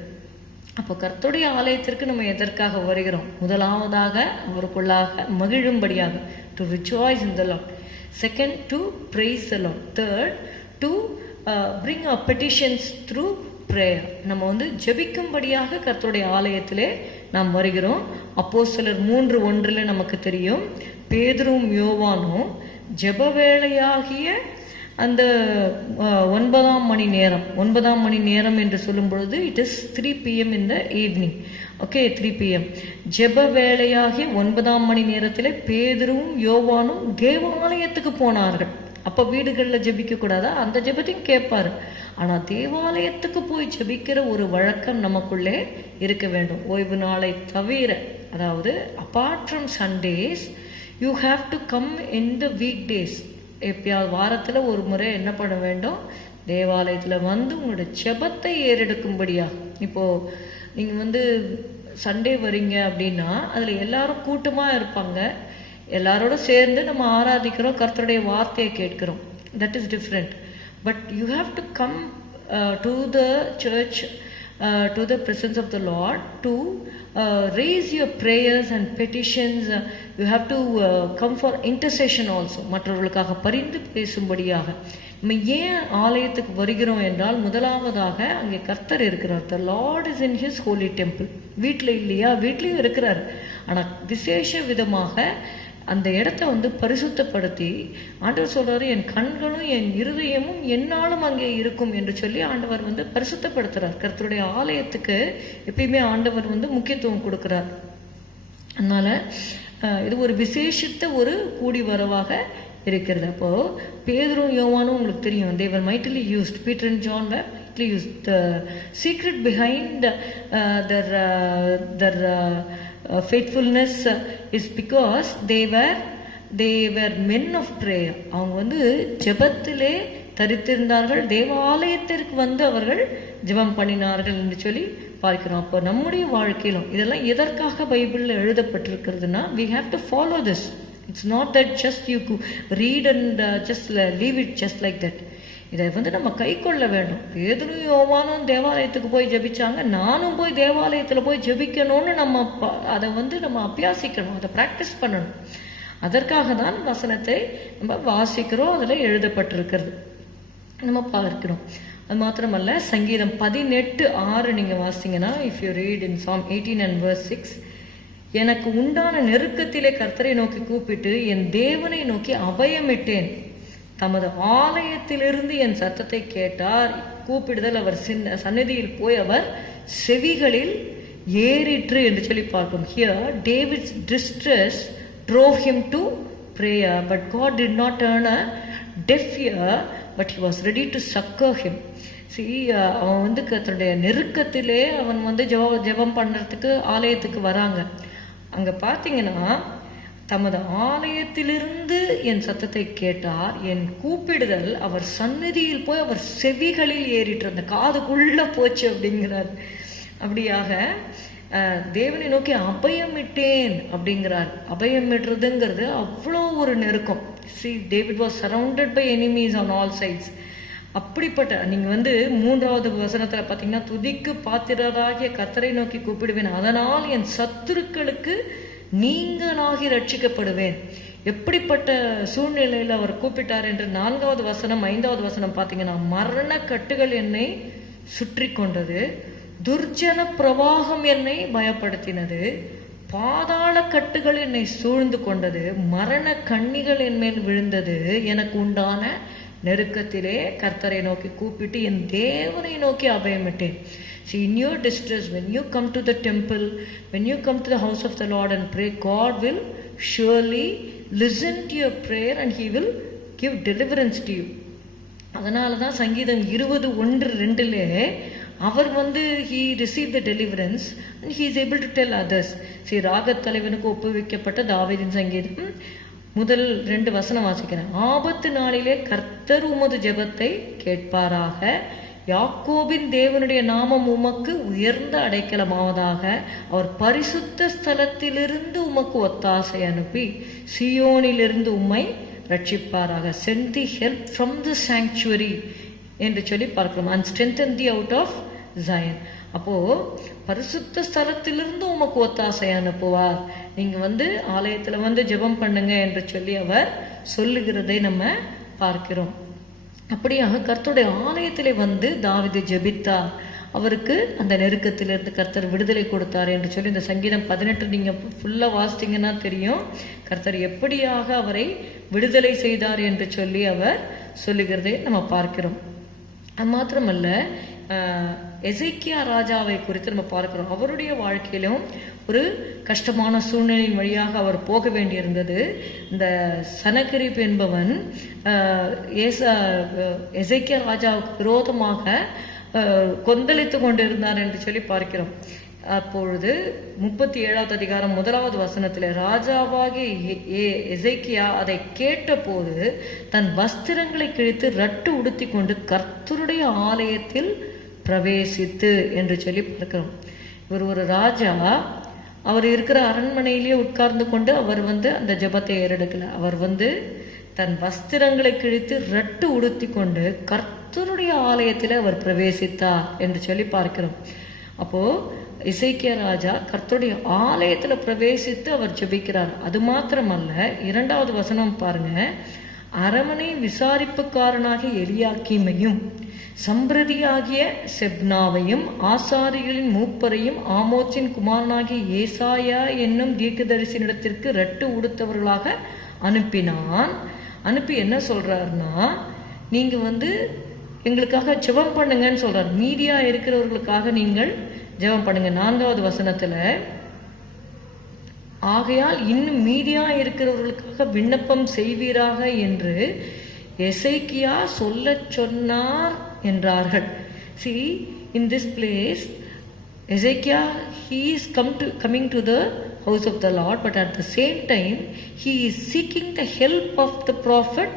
அப்போ கர்த்தருடைய ஆலயத்திற்கு நம்ம எதற்காக வருகிறோம்? முதலாவதாக அவருக்குள்ளாக மகிழும்படியாக, to rejoice in the Lord. Second, to praise the Lord. Third, to bring our petitions through prayer. நம்ம வந்து ஜெபிக்கும்படியாக கர்த்தருடைய ஆலயத்திலே நாம் வருகிறோம். அப்போஸ்தலர் 3:1 நமக்கு தெரியும், பேதுரும் யோவானும் ஜெப வேளையாகிய அந்த 9ஆம் மணி நேரம் என்று சொல்லும் பொழுது it is 3 PM in the evening. Okay, 3 PM ஜெப வேளையாகிய 9ஆம் மணி நேரத்தில் பேதுரும் யோவானும் தேவாலயத்துக்கு போனார்கள். அப்போ வீடுகளில் ஜெபிக்க கூடாதா? அந்த ஜெபத்தையும் கேட்பாரு. ஆனால் தேவாலயத்துக்கு போய் ஜெபிக்கிற ஒரு வழக்கம் நமக்குள்ளே இருக்க வேண்டும். ஓய்வு நாளை தவிர, அதாவது apart from Sundays you have to come in the week days. எப்பயாவது வாரத்தில் ஒரு முறை என்ன பண்ண வேண்டும்? தேவாலயத்தில் வந்து உங்களோட ஜெபத்தை ஏறெடுக்கும்படியாக. இப்போது நீங்கள் வந்து சண்டே வரீங்க அப்படின்னா அதில் எல்லாரும் கூட்டமாக இருப்பாங்க. எல்லாரோட சேர்ந்து நம்ம ஆராதிக்கிறோம், கர்த்தருடைய வார்த்தையை கேட்கிறோம். That is different. But you have to come to the church, to the presence of the Lord, to raise your prayers and petitions. You have to come for intercession also. மற்றவர்களுக்காக பரிந்து பேசும்படியாக. நம்ம ஏன் ஆலயத்துக்கு வருகிறோம் என்றால், முதலாவதாக அங்கே கர்த்தர் இருக்கிறார். The Lord is in his holy temple. வீட்டில் இல்லையா? வீட்லேயும் இருக்கிறார். ஆனால் விசேஷ விதமாக அந்த இடத்த வந்து பரிசுத்தப்படுத்தி ஆண்டவர் சொல்றாரு, என் கண்களும் என் இருதயமும் என்னாலும் அங்கே இருக்கும் என்று சொல்லி ஆண்டவர் வந்து பரிசுத்தப்படுத்துறார். கர்த்தருடைய ஆலயத்துக்கு எப்பயுமே ஆண்டவர் வந்து முக்கியத்துவம் கொடுக்கிறார். அதனால இது ஒரு விசேஷித்த ஒரு கூடி வரவாக இருக்கிறது. அப்போ பேதுரும் யோவானும் உங்களுக்கு தெரியும், they were mightily used. Peter and John were mightily used. The secret behind their faithfulness is because they were men of prayer. அவங்க வந்து ஜெபத்திலே தரித்திருந்தார்கள், தேவாலயத்திற்கு வந்து அவர்கள் ஜெபம் பண்ணினார்கள் என்று சொல்லி பார்க்கிறோம். அப்போ நம்முடைய வாழ்க்கையிலும் இதெல்லாம் எதற்காக பைபிளில் எழுதப்பட்டிருக்கிறதுனா, we have to follow this. It's not that just you read and just leave it just like that. இதை வந்து நம்ம கை கொள்ள வேண்டும். பேதுரும் யோவானும் தேவாலயத்துக்கு போய் ஜெபிச்சாங்க, நானும் போய் தேவாலயத்தில் போய் ஜெபிக்கணும்னு நம்ம அதை வந்து நம்ம அபியாசிக்கணும், அதை ப்ராக்டிஸ் பண்ணணும். அதற்காக தான் வசனத்தை நம்ம வாசிக்கிறோம், அதில் எழுதப்பட்டிருக்கிறது நம்ம பார்க்கிறோம். அது மாத்திரமல்ல, சங்கீதம் 18:6 நீங்கள் வாசிங்கன்னா, if you read in Psalm 18 and verse 6, எனக்கு உண்டான நெருக்கத்திலே கர்த்தரை நோக்கி கூப்பிட்டு என் தேவனை நோக்கி அபயமிட்டேன். தமது ஆலயத்திலிருந்து என் சத்தத்தை கேட்டார். கூப்பிடுதல், அவர் சந்நிதியில் போய் அவர் செவிகளில் ஏறிற்று என்று சொல்லி பார்க்கிறோம். Here David's distress drove him to prayer, but God did not turn a deaf ear, but he was ready to succor him. அவன் தன்னுடைய நெருக்கத்திலே அவன் ஜெபம் பண்ணுறதுக்கு ஆலயத்துக்கு வராங்க. அங்கே பார்த்தீங்கன்னா, தமது ஆலயத்திலிருந்து என் சத்தத்தை கேட்டார், என் கூப்பிடுதல் அவர் சந்நிதியில் போய் அவர் செவிகளில் ஏறிட்டு அந்த காதுக்குள்ள போச்சு அப்படிங்கிறார். அப்படியாக தேவனை நோக்கி அபயமிட்டேன் அப்படிங்கிறார். அபயமிடுறதுங்கிறது அவ்வளோ ஒரு நெருக்கம். David was surrounded by enemies on all sides. அப்படிப்பட்ட நீங்கள் 3வது வசனத்தில் பார்த்தீங்கன்னா, துதிக்கு பாத்திரராகிய கர்த்தரை நோக்கி கூப்பிடுவேன், அதனால் என் சத்துருக்களுக்கு நீங்களாகி ரட்சிக்கப்படுவேன். எப்படிப்பட்ட சூழ்நிலையில் அவர் கூப்பிட்டார் என்று 4வது வசனம் 5வது வசனம் பார்த்தீங்கன்னா, மரண கட்டுகள் என்னை சுற்றி கொண்டது, துர்ஜன பிரவாகம் என்னை பயப்படுத்தினது, பாதாள கட்டுகள் என்னை சூழ்ந்து கொண்டது, மரண கண்ணிகள் என் மேல் விழுந்தது, எனக்கு உண்டான நெருக்கத்திலே கர்த்தரை நோக்கி கூப்பிட்டு என் தேவனை நோக்கி அபயமிட்டேன். See, in your distress, when you come to the temple, when you come to the house of the Lord and pray, God will surely listen to your prayer and He will give deliverance to you. அதனால தான் சங்கீதம் 20:1-2 அவர் he received the deliverance and he is able to tell others. See, ராகத் தலைவனுக்கு ஒப்புவிக்கப்பட்ட தாவீதின் சங்கீதம் முதல் 2 வசனம் வாசிக்கிறேன். ஆபத்து நாளிலே கர்த்தர் உமது ஜெபத்தை கேட்பாராக, யாக்கோபின் தேவனுடைய நாமம் உமக்கு உயர்ந்த அடைக்கலமாவதாக, அவர் பரிசுத்த ஸ்தலத்திலிருந்து உமக்கு ஒத்தாசை அனுப்பி சியோனிலிருந்து உம்மை ரட்சிப்பாராக. Send the help from the sanctuary என்று சொல்லி பார்க்கலாம். And strengthen thee out of Zion. அப்போ பரிசுத்த ஸ்தலத்திலிருந்து உமக்கு ஒத்தாசை அனுப்புவார். நீங்க ஆலயத்துல ஜெபம் பண்ணுங்க என்று சொல்லி அவர் சொல்லுகிறதை நம்ம பார்க்கிறோம். அப்படியாக கர்த்தருடைய ஆலயத்திலே தாவீது ஜெபித்தார். அவருக்கு அந்த நெருக்கத்திலிருந்து கர்த்தர் விடுதலை கொடுத்தார் என்று சொல்லி இந்த சங்கீதம் 18 நீங்க ஃபுல்லா வாசித்தீங்கன்னா தெரியும், கர்த்தர் எப்படியாக அவரை விடுதலை செய்தார் என்று சொல்லி அவர் சொல்லுகிறதை நம்ம பார்க்கிறோம். அது மாத்திரமல்ல, எசேக்கியா ராஜாவை குறித்து நம்ம பார்க்கிறோம். அவருடைய வாழ்க்கையிலும் ஒரு கஷ்டமான சூழ்நிலையின் வழியாக அவர் போக வேண்டியிருந்தது. இந்த சனகரிப் என்பவன் எசேக்கியா ராஜாவுக்கு விரோதமாக கொந்தளித்து கொண்டிருந்தார் என்று சொல்லி பார்க்கிறோம். அப்பொழுது 37வது அதிகாரம் 1வது வசனத்தில், ராஜாவாகி எசேக்கியா அதை கேட்ட போது தன் வஸ்திரங்களை கிழித்து ரட்டு உடுத்தி கொண்டு கர்த்தருடைய ஆலயத்தில் பிரவேசித்து என்று சொல்லி பார்க்கிறோம். இவர் ஒரு ராஜா, அவர் இருக்கிற அரண்மனையிலேயே உட்கார்ந்து கொண்டு அவர் அந்த ஜெபத்தை ஏறெடுக்கல. அவர் தன் வஸ்திரங்களை கிழித்து ரட்டு உடுத்தி கொண்டு கர்த்தருடைய ஆலயத்தில் அவர் பிரவேசித்தார் என்று சொல்லி பார்க்கிறோம். அப்போ எசேக்கியா ராஜா கர்த்தருடைய ஆலயத்துல பிரவேசித்து அவர் ஜெபிக்கிறார். அது மாத்திரமல்ல, 2வது வசனம் பாருங்க, அரமனை விசாரிப்புக்காரனாகிய எலியாக்கீமையும் சம்பிரதியாகிய செப்னாவையும் ஆசாரிகளின் மூப்பரையும் ஆமோச்சின் குமாரனாகிய ஏசாயா என்னும் தீர்க்கதரிசியினிடத்திற்கு ரட்டு உடுத்தவர்களாக அனுப்பினான். அனுப்பி என்ன சொல்றாருன்னா, நீங்க எங்களுக்காக ஜெபம் பண்ணுங்கன்னு சொல்றாரு. மீதியா இருக்கிறவர்களுக்காக நீங்கள் ஜெபம் பண்ணுங்க. 4வது வசனத்துல, ஆகையால் இன்னும் மீதியா இருக்கிறவர்களுக்காக விண்ணப்பம் செய்வீராக என்று எசேக்கியா சொல்ல சொன்னார் என்றார்கள். See, in this place, Ezekiel, he is coming to the house of the Lord, but at the same time, he is seeking the help of the prophet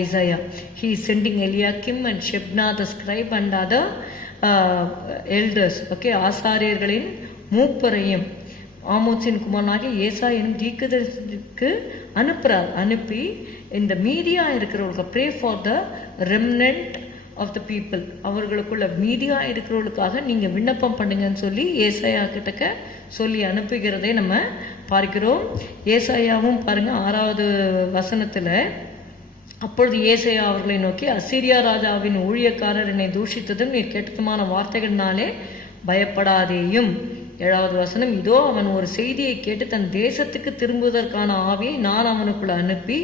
Isaiah. He is sending Eliakim and Shebna the scribe and other elders, okay, ஆசாரியர்களின் மூப்பரையும் ஆமோத்சின் குமாரனாகிய ஏசா என்னும் தீர்க்கதரிசிக்கு அனுப்புறார். அனுப்பி இந்த மீதியா இருக்கிறவர்களுக்கு pray for the remnant of the people, அவர்களுக்குள்ள மீதியா இருக்கிறவர்களுக்காக நீங்க விண்ணப்பம் பண்ணுங்கன்னு சொல்லி ஏசாயா கிட்டக்க சொல்லி அனுப்புகிறதை நம்ம பார்க்கிறோம். ஏசாயாவும் பாருங்க 6வது வசனத்துல, அப்பொழுது ஏசாயா அவர்களை நோக்கி, அசீரியா ராஜாவின் ஊழியக்காரர் என்னை தூஷித்ததும் நீர் கேட்டதுமான வார்த்தைகளினாலே பயப்படாதேயும். 7வது வசனம், இதோ அவன் ஒரு செய்தியை கேட்டு தன் தேசத்துக்கு திரும்புவதற்கான ஆவியை நான் அவனுக்குள்ள அனுப்பி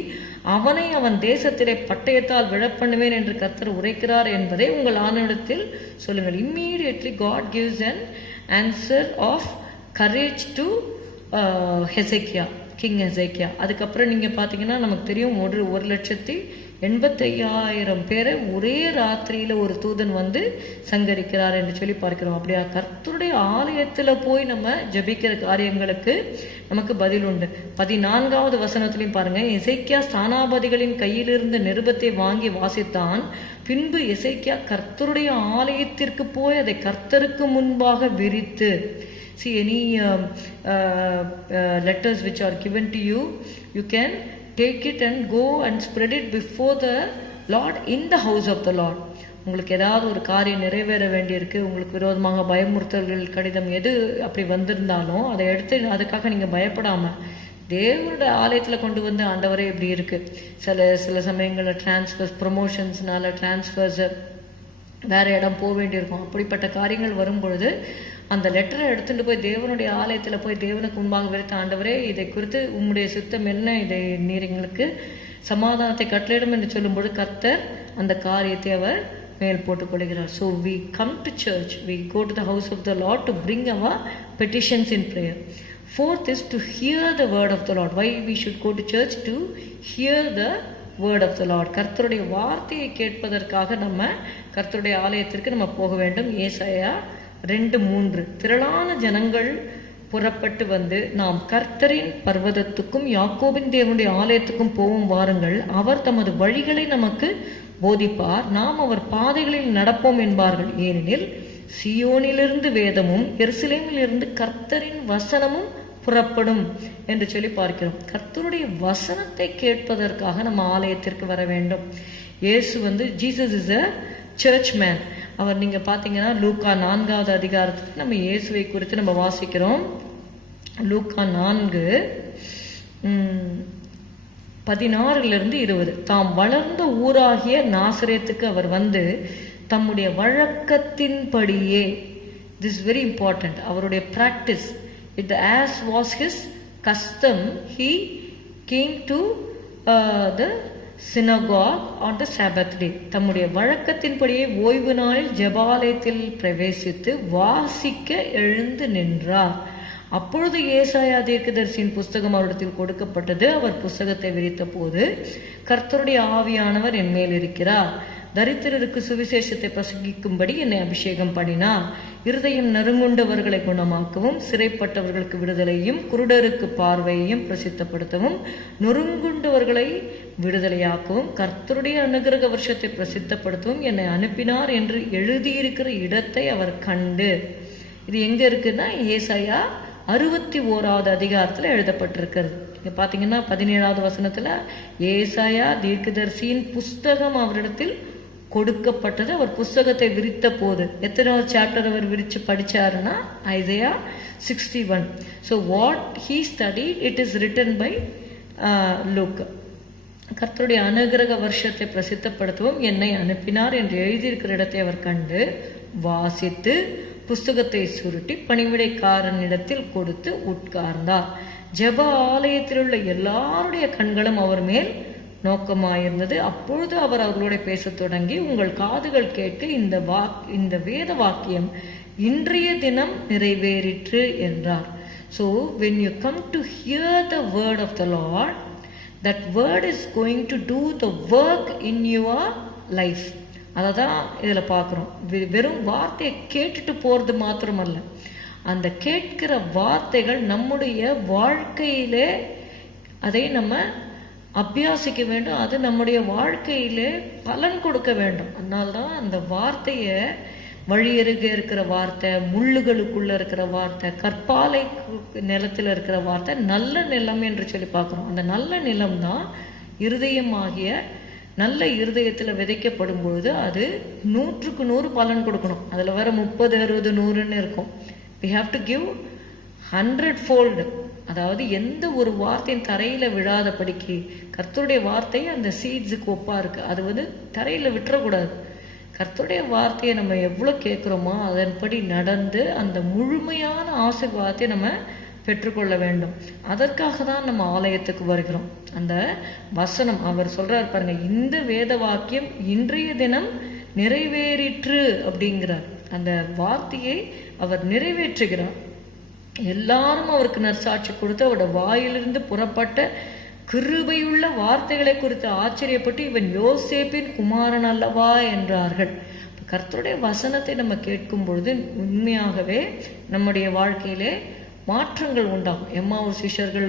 அவனை அவன் தேசத்திலே பட்டயத்தால் விழப்பண்ணுவேன் என்று கர்த்தர் உரைக்கிறார் என்பதை உங்கள் ஆண்டவனிடத்தில் சொல்லுங்கள். Immediately God gives an answer of courage to Hezekiah, king Hezekiah. அதுக்கப்புறம் நீங்கள் பார்த்தீங்கன்னா நமக்கு தெரியும் 1,85,000 பேரை ஒரே ராத்திரியில் ஒரு தூதன் வந்து சங்கரிக்கிறார் என்று சொல்லி பார்க்கிறோம். அப்படியா கர்த்தருடைய ஆலயத்தில் போய் நம்ம ஜபிக்கிற காரியங்களுக்கு நமக்கு பதில் உண்டு. 14வது வசனத்திலையும் பாருங்க, எசேக்கியா ஸ்தானாபதிகளின் கையிலிருந்த நிருபத்தை வாங்கி வாசித்தான். பின்பு எசேக்கியா கர்த்தருடைய ஆலயத்திற்கு போய் அதை கர்த்தருக்கு முன்பாக விரித்து. See, any letters which are given to you, you can take it and go and spread it before the Lord in the house of the Lord. உங்களுக்கு ஏதாவது ஒரு காரியம் நிறைவேற வேண்டியிருக்கு, உங்களுக்கு விரோதமாக பயமுறுத்தல்கள் கடிதம் எது அப்படி வந்திருந்தாலும் அதை எடுத்து அதுக்காக நீங்கள் பயப்படாமல் தேவனுடைய ஆலயத்தில் கொண்டு வந்து ஆண்டவரே இப்படி இருக்குது. சில சமயங்களில் டிரான்ஸ்ஃபர்ஸ், ப்ரொமோஷன்ஸ்னால டிரான்ஸ்ஃபர்ஸ் வேறு இடம் போக வேண்டியிருக்கும். அப்படிப்பட்ட காரியங்கள் வரும்பொழுது அந்த லெட்டரை எடுத்துகிட்டு போய் தேவனுடைய ஆலயத்தில் போய் தேவனுக்கு முன்பாக விரித்த, ஆண்டவரே இதை குறித்து உம்முடைய சுத்தம் என்ன, இதை நீர் எங்களுக்கு சமாதானத்தை கட்டளையிடும் என்று சொல்லும்போது கர்த்தர் அந்த காரியத்தை அவர் மேல் போட்டுக்கொள்கிறார். So we come to church, we go to the house of the Lord to bring our petitions in prayer. Fourth is to hear the word of the Lord. Why we should go to church? To hear the word of the Lord. கர்த்தருடைய வார்த்தையை கேட்பதற்காக நம்ம கர்த்தருடைய ஆலயத்திற்கு நம்ம போக வேண்டும். ஏசாயா 2:3, திரளான ஜனங்கள் புறப்பட்டு வந்து நாம் கர்த்தரின் பர்வதத்துக்கும் யாக்கோபின் தேவனுடைய ஆலயத்துக்கும் போவோம் வாருங்கள், அவர் தமது வழிகளை நமக்கு போதிப்பார், நாம் அவர் பாதைகளில் நடப்போம் என்பார்கள். ஏனெனில் சியோனிலிருந்து வேதமும் எருசலேமிலிருந்து கர்த்தரின் வசனமும் புறப்படும் என்று சொல்லி பார்க்கிறோம். கர்த்தருடைய வசனத்தை கேட்பதற்காக நம்ம ஆலயத்திற்கு வர வேண்டும். இயேசு வந்து Jesus is a church man. அவர் நீங்கள் பார்த்தீங்கன்னா லூக்கா 4வது அதிகாரத்தில் நம்ம இயேசுவை குறித்து நம்ம வாசிக்கிறோம். லூக்கா 4:16-20. தாம் வளர்ந்த ஊராகிய நாசரேத்துக்கு அவர் வந்து தம்முடைய வழக்கத்தின்படியே, திஸ் வெரி இம்பார்ட்டன்ட், அவருடைய practice, it as was his custom, he came to the synagogue on the Sabbath day. தம்முடைய வழக்கத்தின்படியே ஓய்வு நாளில் ஜெபாலயத்தில் பிரவேசித்து வாசிக்க எழுந்து நின்றார். அப்பொழுது ஏசாயா தீர்க்கதரிசியின் புஸ்தகம் அவரிடத்தில் கொடுக்கப்பட்டது. அவர் புஸ்தகத்தை விரித்த போது, கர்த்தருடைய ஆவியானவர் என் மேல் இருக்கிறார், தரித்திரருக்கு சுவிசேஷத்தை பிரசங்கிக்கும்படி என்னை அபிஷேகம் பண்ணினார், இருதயம் நறுங்குண்டவர்களை குணமாக்கவும், சிறைப்பட்டவர்களுக்கு விடுதலையும், குருடருக்கு பார்வையையும் பிரசித்தப்படுத்தவும், நொறுங்குண்டவர்களை விடுதலையாக்கவும், கர்த்தருடைய அனுகிரக வருஷத்தை பிரசித்தப்படுத்தவும் என்னை அனுப்பினார் என்று எழுதியிருக்கிற இடத்தை அவர் கண்டு. இது எங்க இருக்குன்னா ஏசாயா 61வது அதிகாரத்தில் எழுதப்பட்டிருக்கிறது. இங்க பார்த்தீங்கன்னா 17வது வசனத்துல ஏசாயா தீர்க்கதரிசியின் புஸ்தகம் அவரிடத்தில் கொடுக்கப்பட்டது. அவர் புஸ்தகத்தை விரித்த போது எத்தனாவது சாப்டர் அவர் விரிச்சு படிச்சாருன்னா Isaiah 61. So what he studied it is written by Luke. கர்த்தருடைய அனுகிரக வருஷத்தை பிரசித்தப்படுத்தவும் என்னை அனுப்பினார் என்று எழுதியிருக்கிற இடத்தை அவர் கண்டு வாசித்து புஸ்தகத்தை சுருட்டி பணிவிடைக்காரனிடத்தில் கொடுத்து உட்கார்ந்தார். ஜெப ஆலயத்தில் உள்ள எல்லாருடைய கண்களும் அவர் மேல் நோக்கமாயிருந்தது. அப்பொழுது அவர் அவர்களோட பேசத் தொடங்கி, உங்கள் காதுகள் கேட்க இந்த வேத வாக்கியம் இன்றைய தினம் நிறைவேறிற்று என்றார். So when you come to hear the word of the Lord, that word is going to do the work in your life. அதை தான் இதில் பார்க்குறோம். வெறும் வார்த்தையை கேட்டுட்டு போகிறது மாத்திரமல்ல, அந்த கேட்கிற வார்த்தைகள் நம்முடைய வாழ்க்கையிலே அதை நம்ம அபியாசிக்க வேண்டும், அது நம்முடைய வாழ்க்கையிலே பலன் கொடுக்க வேண்டும். அதனால்தான் அந்த வார்த்தையை வழியருக இருக்கிற வார்த்தை, முள்ளுகளுக்குள்ள இருக்கிற வார்த்தை, கற்பாலை நிலத்தில் இருக்கிற வார்த்தை, நல்ல நிலம் என்று சொல்லி பார்க்குறோம். அந்த நல்ல நிலம் தான் இருதயமாகிய நல்ல இருதயத்தில் விதைக்கப்படும் பொழுது அது 100க்கு 100 பலன் கொடுக்கணும். அதில் வர 30, 60, 100ன்னு இருக்கும். we have to give 100-fold. அதாவது எந்த ஒரு வார்த்தையும் தரையில் விழாதபடிக்கு கர்த்தருடைய வார்த்தை அந்த சீட்ஸுக்கு ஒப்பா இருக்கு. அது தரையில் விட்டுறக்கூடாது. கர்த்தருடைய வார்த்தையை நம்ம எவ்வளோ கேட்குறோமோ அதன்படி நடந்து அந்த முழுமையான ஆசீர்வாதத்தை நம்ம பெற்றுக்கொள்ள வேண்டும். அதற்காக தான் நம்ம ஆலயத்துக்கு வருகிறோம். அந்த வசனம் அவர் சொல்றார் பாருங்க, இந்த வேத வாக்கியம் இன்றைய தினம் நிறைவேறிற்று அப்படிங்கிறார். அந்த வார்த்தையை அவர் நிறைவேற்றுகிறார். எல்லாரும் அவருக்கு நற்சாட்சி கொடுத்து அவருடைய வாயிலிருந்து புறப்பட்ட கிருபையுள்ள வார்த்தைகளை குறித்து ஆச்சரியப்பட்டு இவன் யோசேப்பின் குமாரன் அல்லவா என்றார்கள். கர்த்தருடைய வசனத்தை நம்ம கேட்கும் பொழுது உண்மையாகவே நம்முடைய வாழ்க்கையிலே மாற்றங்கள் உண்டாகும். எம்மாவூர் சிஷ்யர்கள்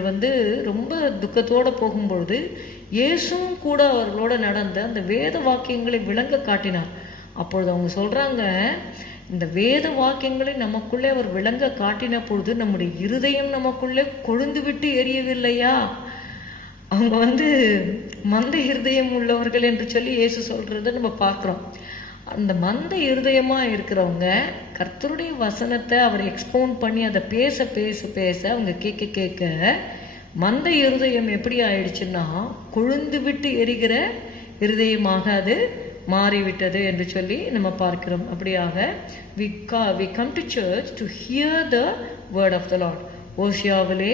ரொம்ப துக்கத்தோடு போகும்பொழுது இயேசுவும் கூட அவர்களோட நடந்த அந்த வேத வாக்கியங்களை விளங்க காட்டினார். அப்பொழுது அவங்க சொல்றாங்க, இந்த வேத வாக்கியங்களை நமக்குள்ளே அவர் விளங்க காட்டின பொழுது நம்முடைய இருதயம் நமக்குள்ளே கொழுந்து விட்டு எரியவில்லையா? அவங்க மந்த இருதயம் உள்ளவர்கள் என்று சொல்லி இயேசு சொல்றதை நம்ம பார்க்குறோம். அந்த மந்த இருதயமா இருக்கிறவங்க கர்த்தருடைய வசனத்தை அவர் எக்ஸ்போன் பண்ணி அதை பேச பேச பேச அவங்க கேட்க கேட்க மந்த இருதயம் எப்படி ஆயிடுச்சுன்னா கொழுந்து விட்டு எரிகிற இருதயமாக அது மாறிவிட்டது என்று சொல்லி நம்ம பார்க்கிறோம். அப்படியாக we come to church to hear the word of the Lord. ஓசியாவிலே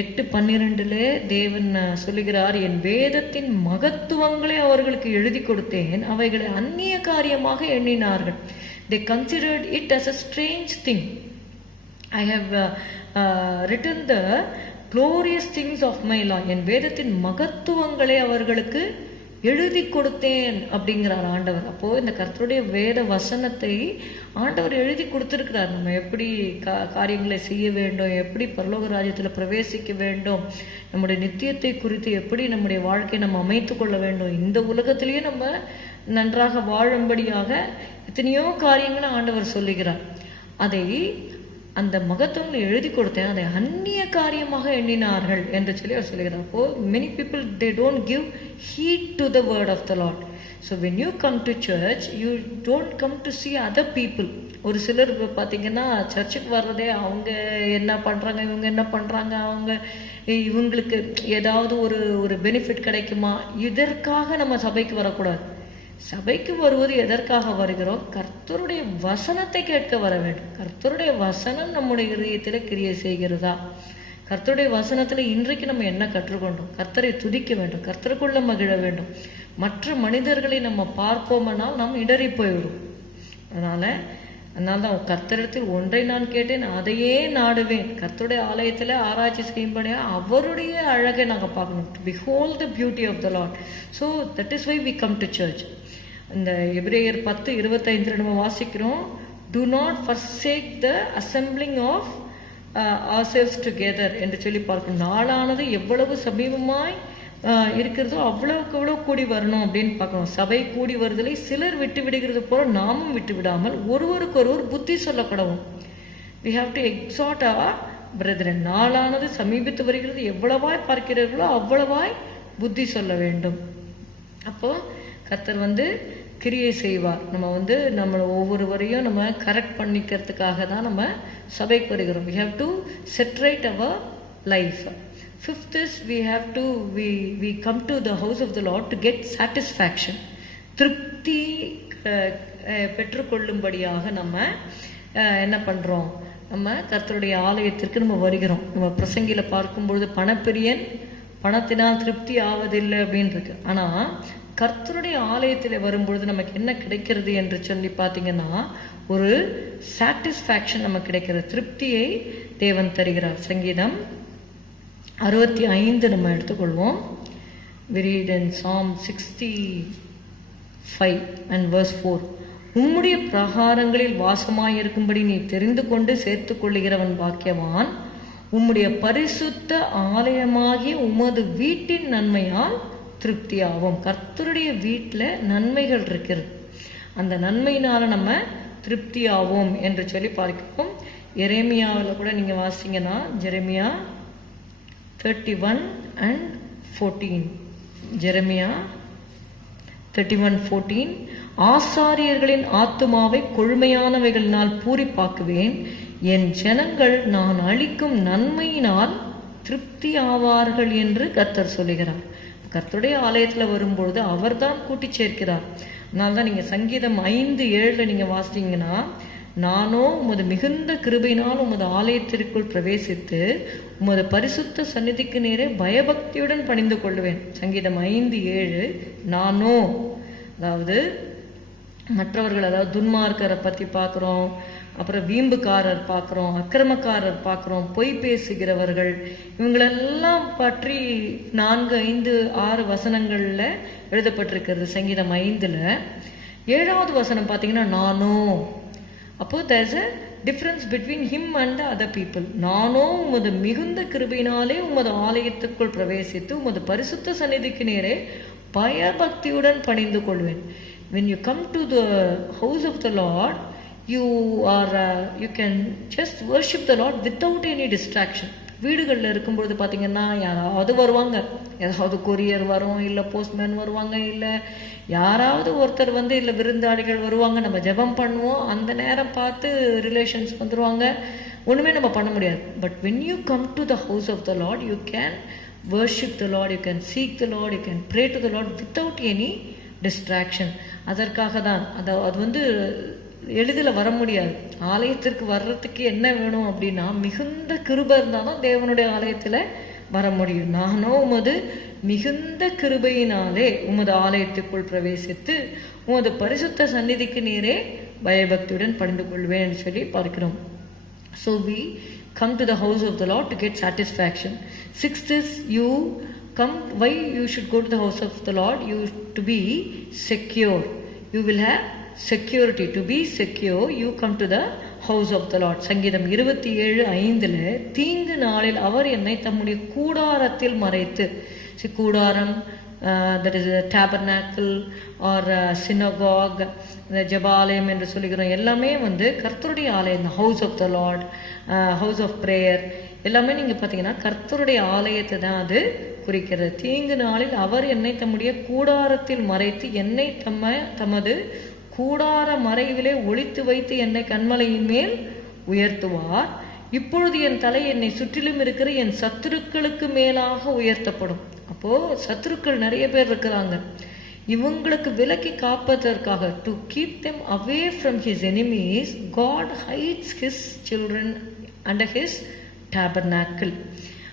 8:12 தேவன் சொல்லுகிறார், என் வேதத்தின் மகத்துவங்களை அவர்களுக்கு எழுதி கொடுத்தேன், அவைகளை அந்நிய காரியமாக எண்ணினார்கள். They considered it as a strange thing. I have written the glorious things of my law. என் வேதத்தின் மகத்துவங்களை அவர்களுக்கு எழுதி கொடுத்தேன் அப்படிங்கிறார் ஆண்டவர். அப்போ இந்த கர்த்தருடைய வேத வசனத்தை ஆண்டவர் எழுதி கொடுத்திருக்கிறார். நம்ம எப்படி காரியங்களை செய்ய வேண்டும், எப்படி பரலோக ராஜ்யத்தில் பிரவேசிக்க வேண்டும், நம்முடைய நித்தியத்தை குறித்து எப்படி நம்முடைய வாழ்க்கையை நம்ம அமைத்து கொள்ள வேண்டும், இந்த உலகத்திலேயே நம்ம நன்றாக வாழும்படியாக எத்தனையோ காரியங்களை ஆண்டவர் சொல்லுகிறார். அதை அந்த மகத்துவங்களை எழுதி கொடுத்தேன், அதை அந்நிய காரியமாக எண்ணினார்கள் என்று சொல்லி அவர் சொல்லுகிறார். அப்போ many people they don't give heed to the word of the Lord. So when you come to church, you don't come to see other people. ஒரு சிலர் பார்த்தீங்கன்னா சர்ச்சுக்கு வர்றதே அவங்க என்ன பண்ணுறாங்க, இவங்க என்ன பண்ணுறாங்க, இவங்களுக்கு ஏதாவது ஒரு பெனிஃபிட் கிடைக்குமா, இதற்காக நம்ம சபைக்கு வரக்கூடாது. சபைக்கு வருவது எதற்காக வருகிறோம்? கர்த்தருடைய வசனத்தை கேட்க வர வேண்டும். கர்த்தருடைய வசனம் நம்முடைய இதயத்தில் கிரியை செய்கிறதா? கர்த்தருடைய வசனத்தில் இன்றைக்கு நம்ம என்ன கற்றுக்கொண்டோம்? கர்த்தரை துதிக்க வேண்டும், கர்த்தருக்குள்ள மகிழ வேண்டும். மற்ற மனிதர்களை நம்ம பார்ப்போம்னால் நாம் இடறி போய்விடும். அதனால தான் கர்த்தரிடத்தில் ஒன்றை நான் கேட்டேன், அதையே நாடுவேன். கர்த்தருடைய ஆலயத்தில் ஆராய்ச்சி செய்யும்படியா அவருடைய அழகை நாங்கள் பார்க்கணும். To behold the beauty of the Lord. So that is why we come to church. இந்த எபிரேயர் 10:25 நம்ம வாசிக்கிறோம், do not forsake the assembling of ourselves together என்று சொல்லி பார்க்கணும். நாளானது எவ்வளவு சமீபமாய் இருக்கிறதோ அவ்வளவுக்கு அவ்வளவு கூடி வரணும் அப்படின்னு பார்க்கணும். சபை கூடி வருதலை சிலர் விட்டு விடுகிறது போல நாமும் விட்டு விடாமல் ஒருவருக்கொருவர் புத்தி சொல்லப்படவும். we have to exhort our brethren. நாளானது சமீபித்து வருகிறது, எவ்வளவாய் பார்க்கிறீர்களோ அவ்வளவாய் புத்தி சொல்ல வேண்டும். அப்போ கர்த்தர் கிரியை செய்வார். நம்ம நம்மளை ஒவ்வொருவரையும் நம்ம கரெக்ட் பண்ணிக்கிறதுக்காக தான் நம்ம சபைக்கு வருகிறோம். we have to set right our life. Fifth is we come to the house of the Lord to get satisfaction. திருப்தி பெற்றுக்கொள்ளும்படியாக நம்ம என்ன பண்றோம்? நம்ம கர்த்தருடைய ஆலயத்திற்கு நம்ம வருகிறோம். நம்ம பிரசங்கில பார்க்கும்பொழுது பணப்பிரியன் பணத்தினால் திருப்தி ஆவதில்லை அப்படின்னு இருக்கு. ஆனா கர்த்தருடைய ஆலயத்தில் வரும்பொழுது நமக்கு என்ன கிடைக்கிறது என்று சொல்லி பார்த்தீங்கன்னா ஒரு சாட்டிஸ்ஃபேக்ஷன் நமக்கு கிடைக்கிறது, திருப்தியை தேவன் தருகிறார். சங்கீதம் 65 நம்ம எடுத்துக்கொள்வோம். We read in Psalm 65 and verse 4. உம்முடைய பிரகாரங்களில் வாசமாயிருக்கும்படி நீ தெரிந்து கொண்டு சேர்த்து கொள்ளுகிறவன் பாக்கியவான். உம்முடைய பரிசுத்த ஆலயமாகிய உமது வீட்டின் நன்மையால் திருப்தியாகும். கர்த்தருடைய வீட்டில் நன்மைகள் இருக்கிறது, அந்த நன்மையினால நம்ம திருப்தியாவோம் என்று சொல்லி பார்க்கிறோம். எரேமியாவில் கூட நீங்கள் வாசிங்கன்னா ஜெரமியா 31 and 14. ஜெரமியா 31:14. ஆசாரியர்களின் ஆத்துமாவை கொழுமையானவைகளினால் பூரிப்பாக்குவேன், என் ஜனங்கள் நான் அளிக்கும் நன்மையினால் திருப்தி ஆவார்கள் என்று கர்த்தர் சொல்லுகிறார். கர்த்தருடைய ஆலயத்தில் வரும்பொழுது அவர் தான் கூட்டி சேர்க்கிறார். அதனால்தான் நீங்கள் சங்கீதம் 5:7 நீங்கள் வாசித்தீங்கன்னா, நானோ உமது மிகுந்த கிருபையினால் உமது ஆலயத்திற்குள் பிரவேசித்து உமது பரிசுத்த சந்நிதிக்கு நேரே பயபக்தியுடன் பணிந்து கொள்வேன். சங்கீதம் 5:7. நானோ, அதாவது மற்றவர்கள், அதாவது துன்மார்க்கரை பற்றி பார்க்குறோம், அப்புறம் வீம்புக்காரர் பார்க்குறோம், அக்கிரமக்காரர் பார்க்குறோம், பொய் பேசுகிறவர்கள், இவங்களெல்லாம் பற்றி 4, 5, 6 வசனங்களில் எழுதப்பட்டிருக்கிறது. சங்கீதம் 5ல் 7வது வசனம் பார்த்தீங்கன்னா நானோ. அப்போ there's a difference between him and the other people. நானோ உமது மிகுந்த கிருபையினாலே உமது ஆலயத்துக்குள் பிரவேசித்து உமது பரிசுத்த சந்நிதிக்கு நேரே பயபக்தியுடன் பணிந்து கொள்வேன். When you come to the house of the Lord, you can just worship the Lord without any distraction. வீடுகளில் இருக்கும்பொழுது பார்த்தீங்கன்னா யாராவது வருவாங்க, ஏதாவது கொரியர் வரும், இல்லை போஸ்ட்மேன் வருவாங்க, இல்லை யாராவது ஒருத்தர் வந்து, இல்லை விருந்தாளிகள் வருவாங்க, நம்ம ஜெபம் பண்ணுவோம், அந்த நேரம் பார்த்து ரிலேஷன்ஸ் வந்துடுவாங்க, ஒன்றுமே நம்ம பண்ண முடியாது. But when you come to the house of the Lord, you can worship the Lord, you can seek the Lord, you can pray to the Lord without any distraction. அதற்காக தான் அது வந்து எளிதில் வர முடியாது. ஆலயத்திற்கு வர்றதுக்கு என்ன வேணும் அப்படின்னா மிகுந்த கிருபை இருந்தால் தான் தேவனுடைய ஆலயத்தில் வர முடியும். நானோ உமது மிகுந்த கிருபையினாலே உமது ஆலயத்துக்குள் பிரவேசித்து உமது பரிசுத்த சந்நிதிக்கு நேரே பயபக்தியுடன் பணிந்து கொள்வேன் சொல்லி பார்க்கிறோம். So we come to the house of the Lord to get satisfaction. 6th is you come. Why you should go to the house of the Lord? You to be secure. You will have security. To be secure, you come to the house of the Lord. சங்கீதம் 27:5 தீங்கு நாளில் அவர் என்னை தம்முடைய கூடாரத்தில் மறைத்து. கூடாரம், that is a tabernacle or a synagogue, the ஜெபாலயம் என்று சொல்லுகிறோம், எல்லாமே வந்து கர்த்தருடைய ஆலயம். House of the Lord, house of prayer, எல்லாமே நீங்கள் பார்த்தீங்கன்னா கர்த்தருடைய ஆலயத்தை தான் அது குறிக்கிறது. தீங்கு நாளில் அவர் என்னை தம்முடைய கூடாரத்தில் மறைத்து என்னை தமது கூடார மறைவிலே ஒளித்து வைத்து என்னை கன்மலையின் மேல் உயர்த்துவார். இப்பொழுது என் தலை என்னை சுற்றிலும் இருக்கிற என் சத்துருக்களுக்கு மேலாக உயர்த்தப்படும். அப்போ சத்துருக்கள் நிறைய பேர் இருக்கிறாங்க, இவங்களுக்கு விலக்கி காப்பதற்காக, to keep them away from his enemies, God hides his children under his tabernacle.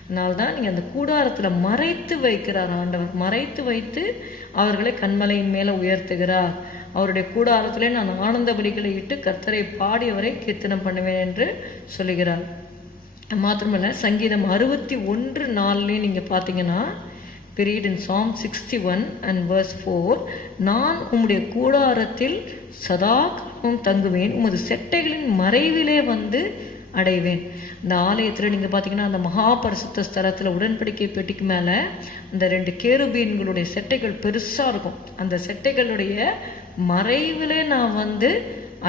அதனால்தான் நீங்கள் அந்த கூடாரத்தில் மறைத்து வைக்கிறார் ஆண்டவர். மறைத்து வைத்து அவர்களை கண்மலையின் மேலே உயர்த்துகிறார். அவருடைய கூடாரத்திலே நான் ஆனந்த பலிகளை இட்டு கர்த்தரை பாடியவரை கீர்த்தனம் பண்ணுவேன் என்று சொல்லுகிறார். மாத்திரமல்ல, சங்கீதம் 61:4 நீங்கள் பார்த்தீங்கன்னா, period in Psalm 61 and verse 4, நான் உம்முடைய கூடாரத்தில் சதா காலமும் தங்குவேன், உமது செட்டைகளின் மறைவிலே வந்து அடைவேன். இந்த ஆலயத்தில் நீங்கள் பார்த்தீங்கன்னா அந்த மகா பரிசுத்த ஸ்தலத்தில் உடன்படிக்கை பெட்டிக்கு மேலே அந்த 2 கேருபீன்களுடைய செட்டைகள் பெருசாக இருக்கும். அந்த செட்டைகளுடைய மறைவிலே நான் வந்து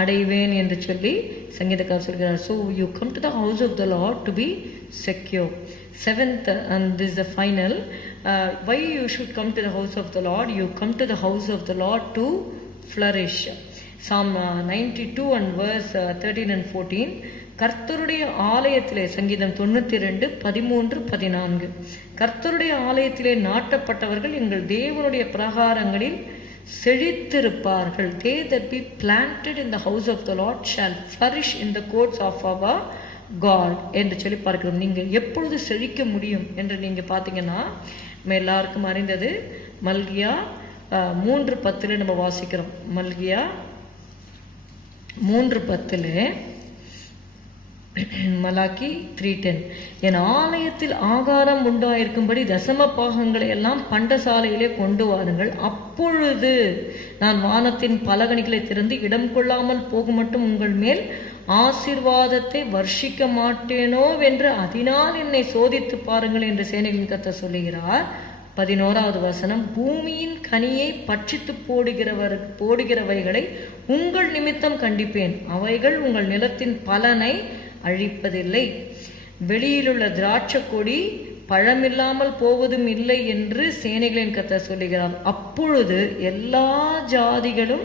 அடைவேன் என்று சொல்லி சங்கீதக்காரர் சொல்கிறார். So you come to the house of the Lord to be secure. 7th, and this is the final, why you should come to the house of the Lord? You come to the house of the Lord to flourish. Psalm 92 and verse 13 and 14, கர்த்தருடைய ஆலயத்திலே, சங்கீதம் 92 13 14, கர்த்தருடைய ஆலயத்திலே நாட்டப்பட்டவர்கள் எங்கள் தேவனுடைய பிரகாரங்களில் செழித்திருப்பார்கள். They that be planted in the house of the Lord shall flourish in the courts of our God என்று சொல்லி பார்க்கிறோம். நீங்கள் எப்பொழுது செழிக்க முடியும் என்று நீங்கள் பார்த்தீங்கன்னா, நம்ம எல்லாருக்கும் அறிந்தது மல்கியா 3:10 நம்ம வாசிக்கிறோம். மல்கியா 3:10, மலாக்கி 3:10, என் ஆலயத்தில் ஆகாரம் உண்டாயிருக்கும்படி தசம பாகங்களை எல்லாம் பண்டசாலையிலே கொண்டு வாருங்கள், அப்பொழுது நான் வானத்தின் பலகணிகளை திறந்து இடம் கொள்ளாமல் போகும் மட்டும் உங்கள் மேல் ஆசீர்வாதத்தை வர்ஷிக்க மாட்டேனோ என்று அதனால் என்னை சோதித்து பாருங்கள் என்று சேனைகளின் கர்த்தர் சொல்லுகிறார். 11வது வசனம், பூமியின் கனியை பட்சித்து போடுகிறவைகளை உங்கள் நிமித்தம் கண்டிப்பேன், அவைகள் உங்கள் நிலத்தின் பலனை அழிப்பதில்லை. வெளியிலுள்ள திராட்சை கொடி பழமில்லாமல் போவதும் இல்லை என்று சேனைகளின் கர்த்தர் சொல்லுகிறார். அப்பொழுது எல்லா ஜாதிகளும்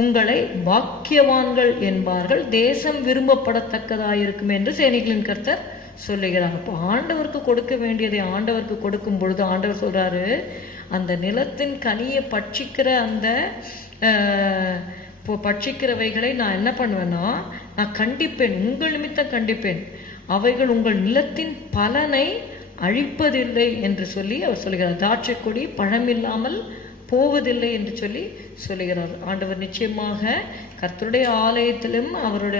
உங்களை பாக்கியவான்கள் என்பார்கள், தேசம் விரும்பப்படத்தக்கதாயிருக்கும் என்று சேனைகளின் கர்த்தர் சொல்லுகிறார். அப்போ ஆண்டவருக்கு கொடுக்க வேண்டியதை ஆண்டவருக்கு கொடுக்கும் பொழுது ஆண்டவர் சொல்றாரு, அந்த நிலத்தின் கனியை பட்சிக்கிற அந்த பட்சிக்கிறவைகளை நான் என்ன பண்ணுவேன்னா, நான் கண்டிப்பேன், உங்கள் நிமித்தம் கண்டிப்பேன், அவைகள் உங்கள் நிலத்தின் பலனை அழிப்பதில்லை என்று சொல்லி அவர் சொல்கிறார். திராட்சை கொடி பழமில்லாமல் போவதில்லை என்று சொல்லி சொல்லுகிறார். ஆண்டவர் நிச்சயமாக கர்த்தருடைய ஆலயத்திலும்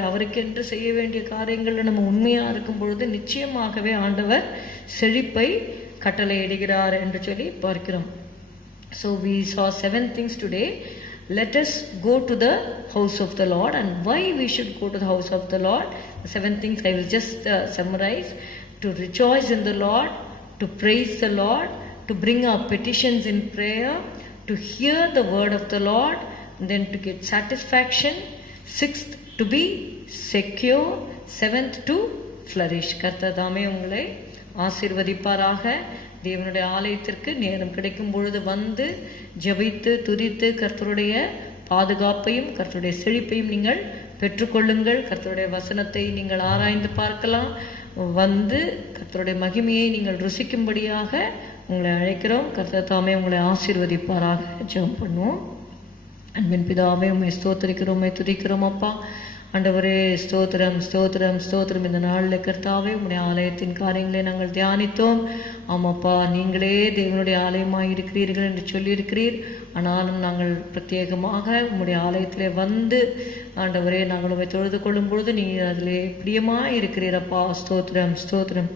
அவருக்கென்று செய்ய வேண்டிய காரியங்களில் நம்ம உண்மையா இருக்கும் பொழுது நிச்சயமாகவே ஆண்டவர் செழிப்பை கட்டளையிடுகிறார் என்று சொல்லி பார்க்கிறோம். So we saw 7 things today. Let us go to the house of the Lord, and why we should go to the house of the Lord. The 7 things I will just summarize: to rejoice in the Lord, to praise the Lord, to bring our petitions in prayer, to hear the word of the Lord, and then to get satisfaction. 6th, to be secure. 7th, to flourish. கர்த்தர் தாமே உங்களை ஆசீர்வதிப்பாராக. தேவனுடைய ஆலயத்திற்கு நேரம் கிடைக்கும் பொழுது வந்து ஜெபித்து துதித்து கர்த்தருடைய பாதுகாப்பையும் கர்த்தருடைய செழிப்பையும் நீங்கள் பெற்றுக்கொள்ளுங்கள். கர்த்தருடைய வசனத்தை நீங்கள் ஆராய்ந்து பார்க்கலாம். வந்து கர்த்தருடைய மகிமையை நீங்கள் ருசிக்கும்படியாக உங்களை அழைக்கிறோம். கர்த்தர் தாமே உங்களை ஆசீர்வதிப்பாராக. ஜெபம் பண்ணுவோம். அன்பின் பிதாவே, உம்மை ஸ்தோத்திரிக்கிறோம், உம்மை துதிக்கிறோம் அப்பா. ஆண்டவரே, ஸ்தோத்திரம் ஸ்தோத்திரம் ஸ்தோத்திரம். இந்த நாளில் கர்த்தாவே உம்முடைய ஆலயத்தின் காரியங்களை நாங்கள் தியானித்தோம். ஆமாப்பா, நீங்களே தேவனுடைய ஆலயமாக இருக்கிறீர்கள் என்று சொல்லியிருக்கிறீர். ஆனாலும் நாங்கள் பிரத்யேகமாக உம்முடைய ஆலயத்திலே வந்து ஆண்டவரே நாங்கள் உம்மை தொழுது கொள்ளும் பொழுது நீர் அதிலே பிரியமாக இருக்கிறீரப்பா. ஸ்தோத்திரம் ஸ்தோத்திரம்.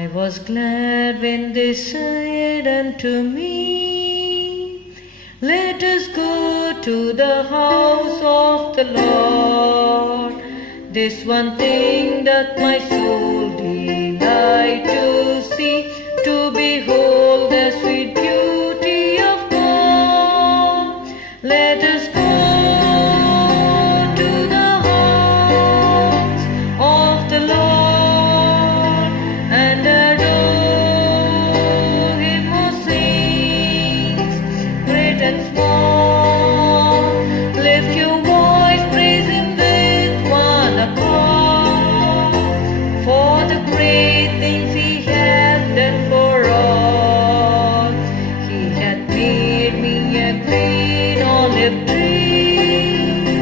I was glad when they said unto me, let us go to the house of the Lord. This one thing that my soul delight to see, to behold the sweet beauty of God. Let us go to the house of the Lord and adore Him, O saints, great and small. Lift your voice, praise Him with one accord, for the great things He hath done for all. He hath made me a green olive tree,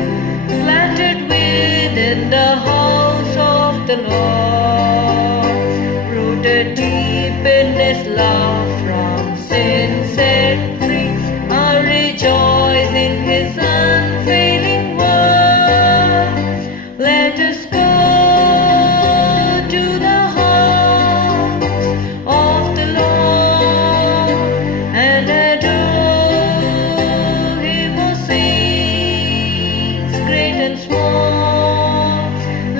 planted within the house of the Lord, rooted deep in His love, from sin set free. I rejoice in His unfailing word. Let us go to the house of the Lord and adore Him, O saints, great and small.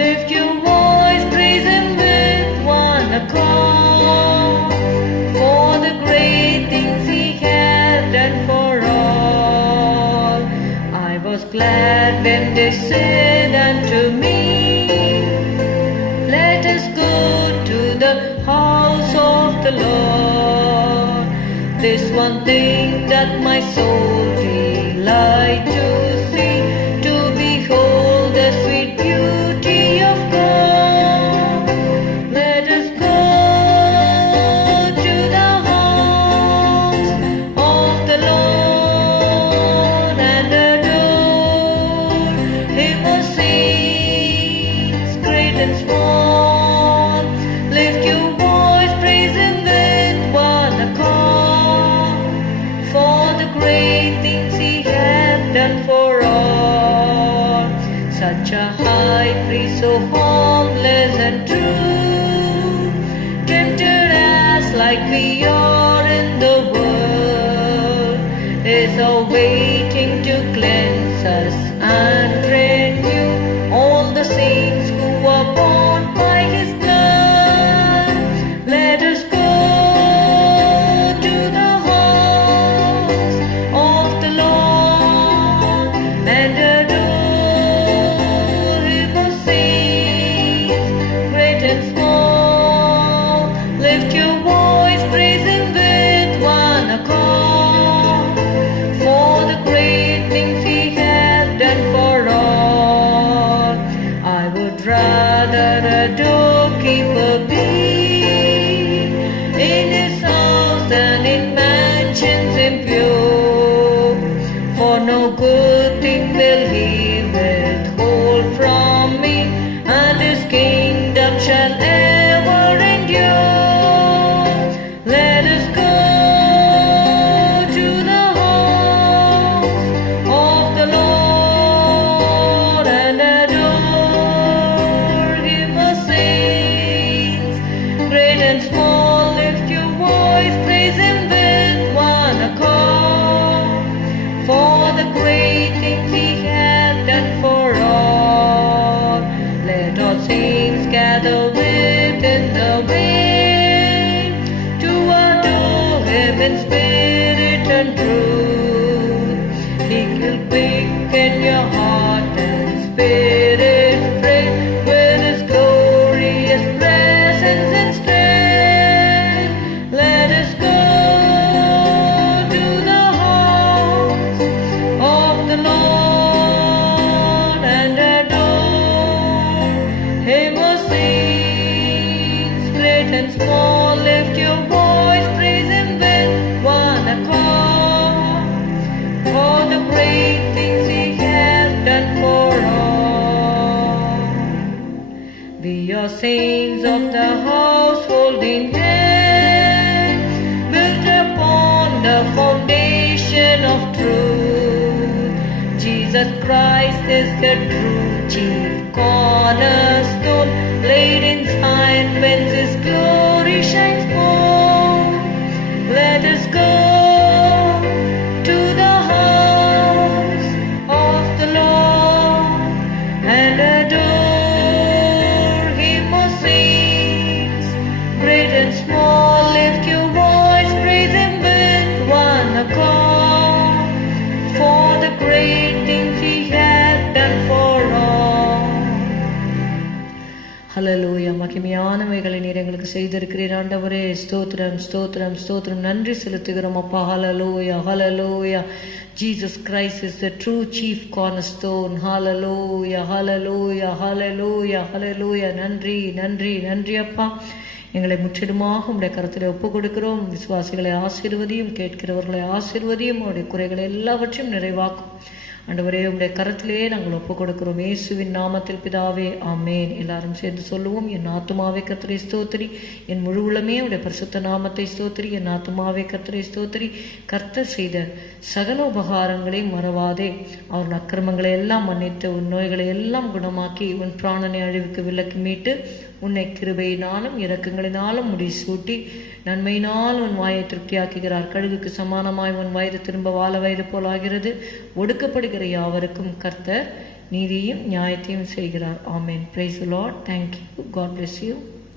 Lift your voice, praise Him with one accord, for the great things He hath done for all. I was glad when they said unto me, let us go to the house of the Lord. This one thing that my soul delight to see, to behold the sweet beauty of God. Let us go to the house of the Lord and adore Him, O saints, great and small. Lift your voice, praise Him with one accord, for the great things He hath done for all. Such a high priest, so harmless and true, tempted as like we are in the world, is awaiting to cleanse us and renew all the saints who are bought by His blood. Let us go to the house of the Lord and adore Him, O saints, great and small. Lift your voice, praise Him with one accord, for the great things He hath done for all. I would rather the saints of the household in heaven, built upon the foundation of truth. Jesus Christ is the true chief cornerstone, laid in Zion whence His glory shines forth. Let us go to the house of the Lord and adore Him, O saints, great and small. Lift your voice, praise Him with one accord, for the great things He hath done for all. ஹல்லேலூயா. மகிமையானவைகளை நீர் எங்களுக்கு செய்திருக்கிறீர் ஆண்டவரே. ஸ்தோத்திரம் ஸ்தோத்திரம் ஸ்தோத்திரம். நன்றி செலுத்துகிறோம் அப்பா. ஹல்லேலூயா ஹல்லேலூயா. Jesus Christ is the true chief cornerstone. Hallelujah hallelujah hallelujah hallelujah. நன்றி நன்றி நன்றி அப்பா. எங்களை முற்றிலுமாக உடைய கருத்தில் ஒப்புக் கொடுக்கிறோம். விசுவாசிகளை ஆசீர்வதியும், கேட்கிறவர்களை ஆசீர்வதியும், உடைய குறைகளை எல்லாவற்றையும் நிறைவாக்கும். ஆண்டவரே, உடைய கரத்திலேயே நாங்கள் ஒப்புக் கொடுக்கிறோம். இயேசுவின் நாமத்தில் பிதாவே, ஆமேன். எல்லாரும் சேர்ந்து சொல்லுவோம். என் ஆத்துமாவே கர்த்தரை ஸ்தோத்திரி, என் முழு உள்ளமே உடைய பரிசுத்த நாமத்தை ஸ்தோத்திரி. என் ஆத்துமாவே கர்த்தரை ஸ்தோத்திரி. கர்த்தர் செய்த சகல உபகாரங்களை மறவாதே. அவன் அக்கிரமங்களை எல்லாம் மன்னித்து, உன் நோய்களை எல்லாம் குணமாக்கி, உன் பிராணனை அழிவுக்கு விலக்கி மீட்டு, உன்னை கிருபையினாலும் இரக்கங்களினாலும் முடிசூட்டி, நன்மையினால் உன் வாயை திருப்தியாக்குகிறார். கழுகுக்கு சமானமாய் உன் வயது திரும்ப வாழ வயது போல் ஆகிறது. ஒடுக்கப்படுகிற யாவருக்கும் கர்த்தர் நீதியும் நியாயத்தையும் செய்கிறார். ஆமேன். Praise the Lord. Thank you. God bless you.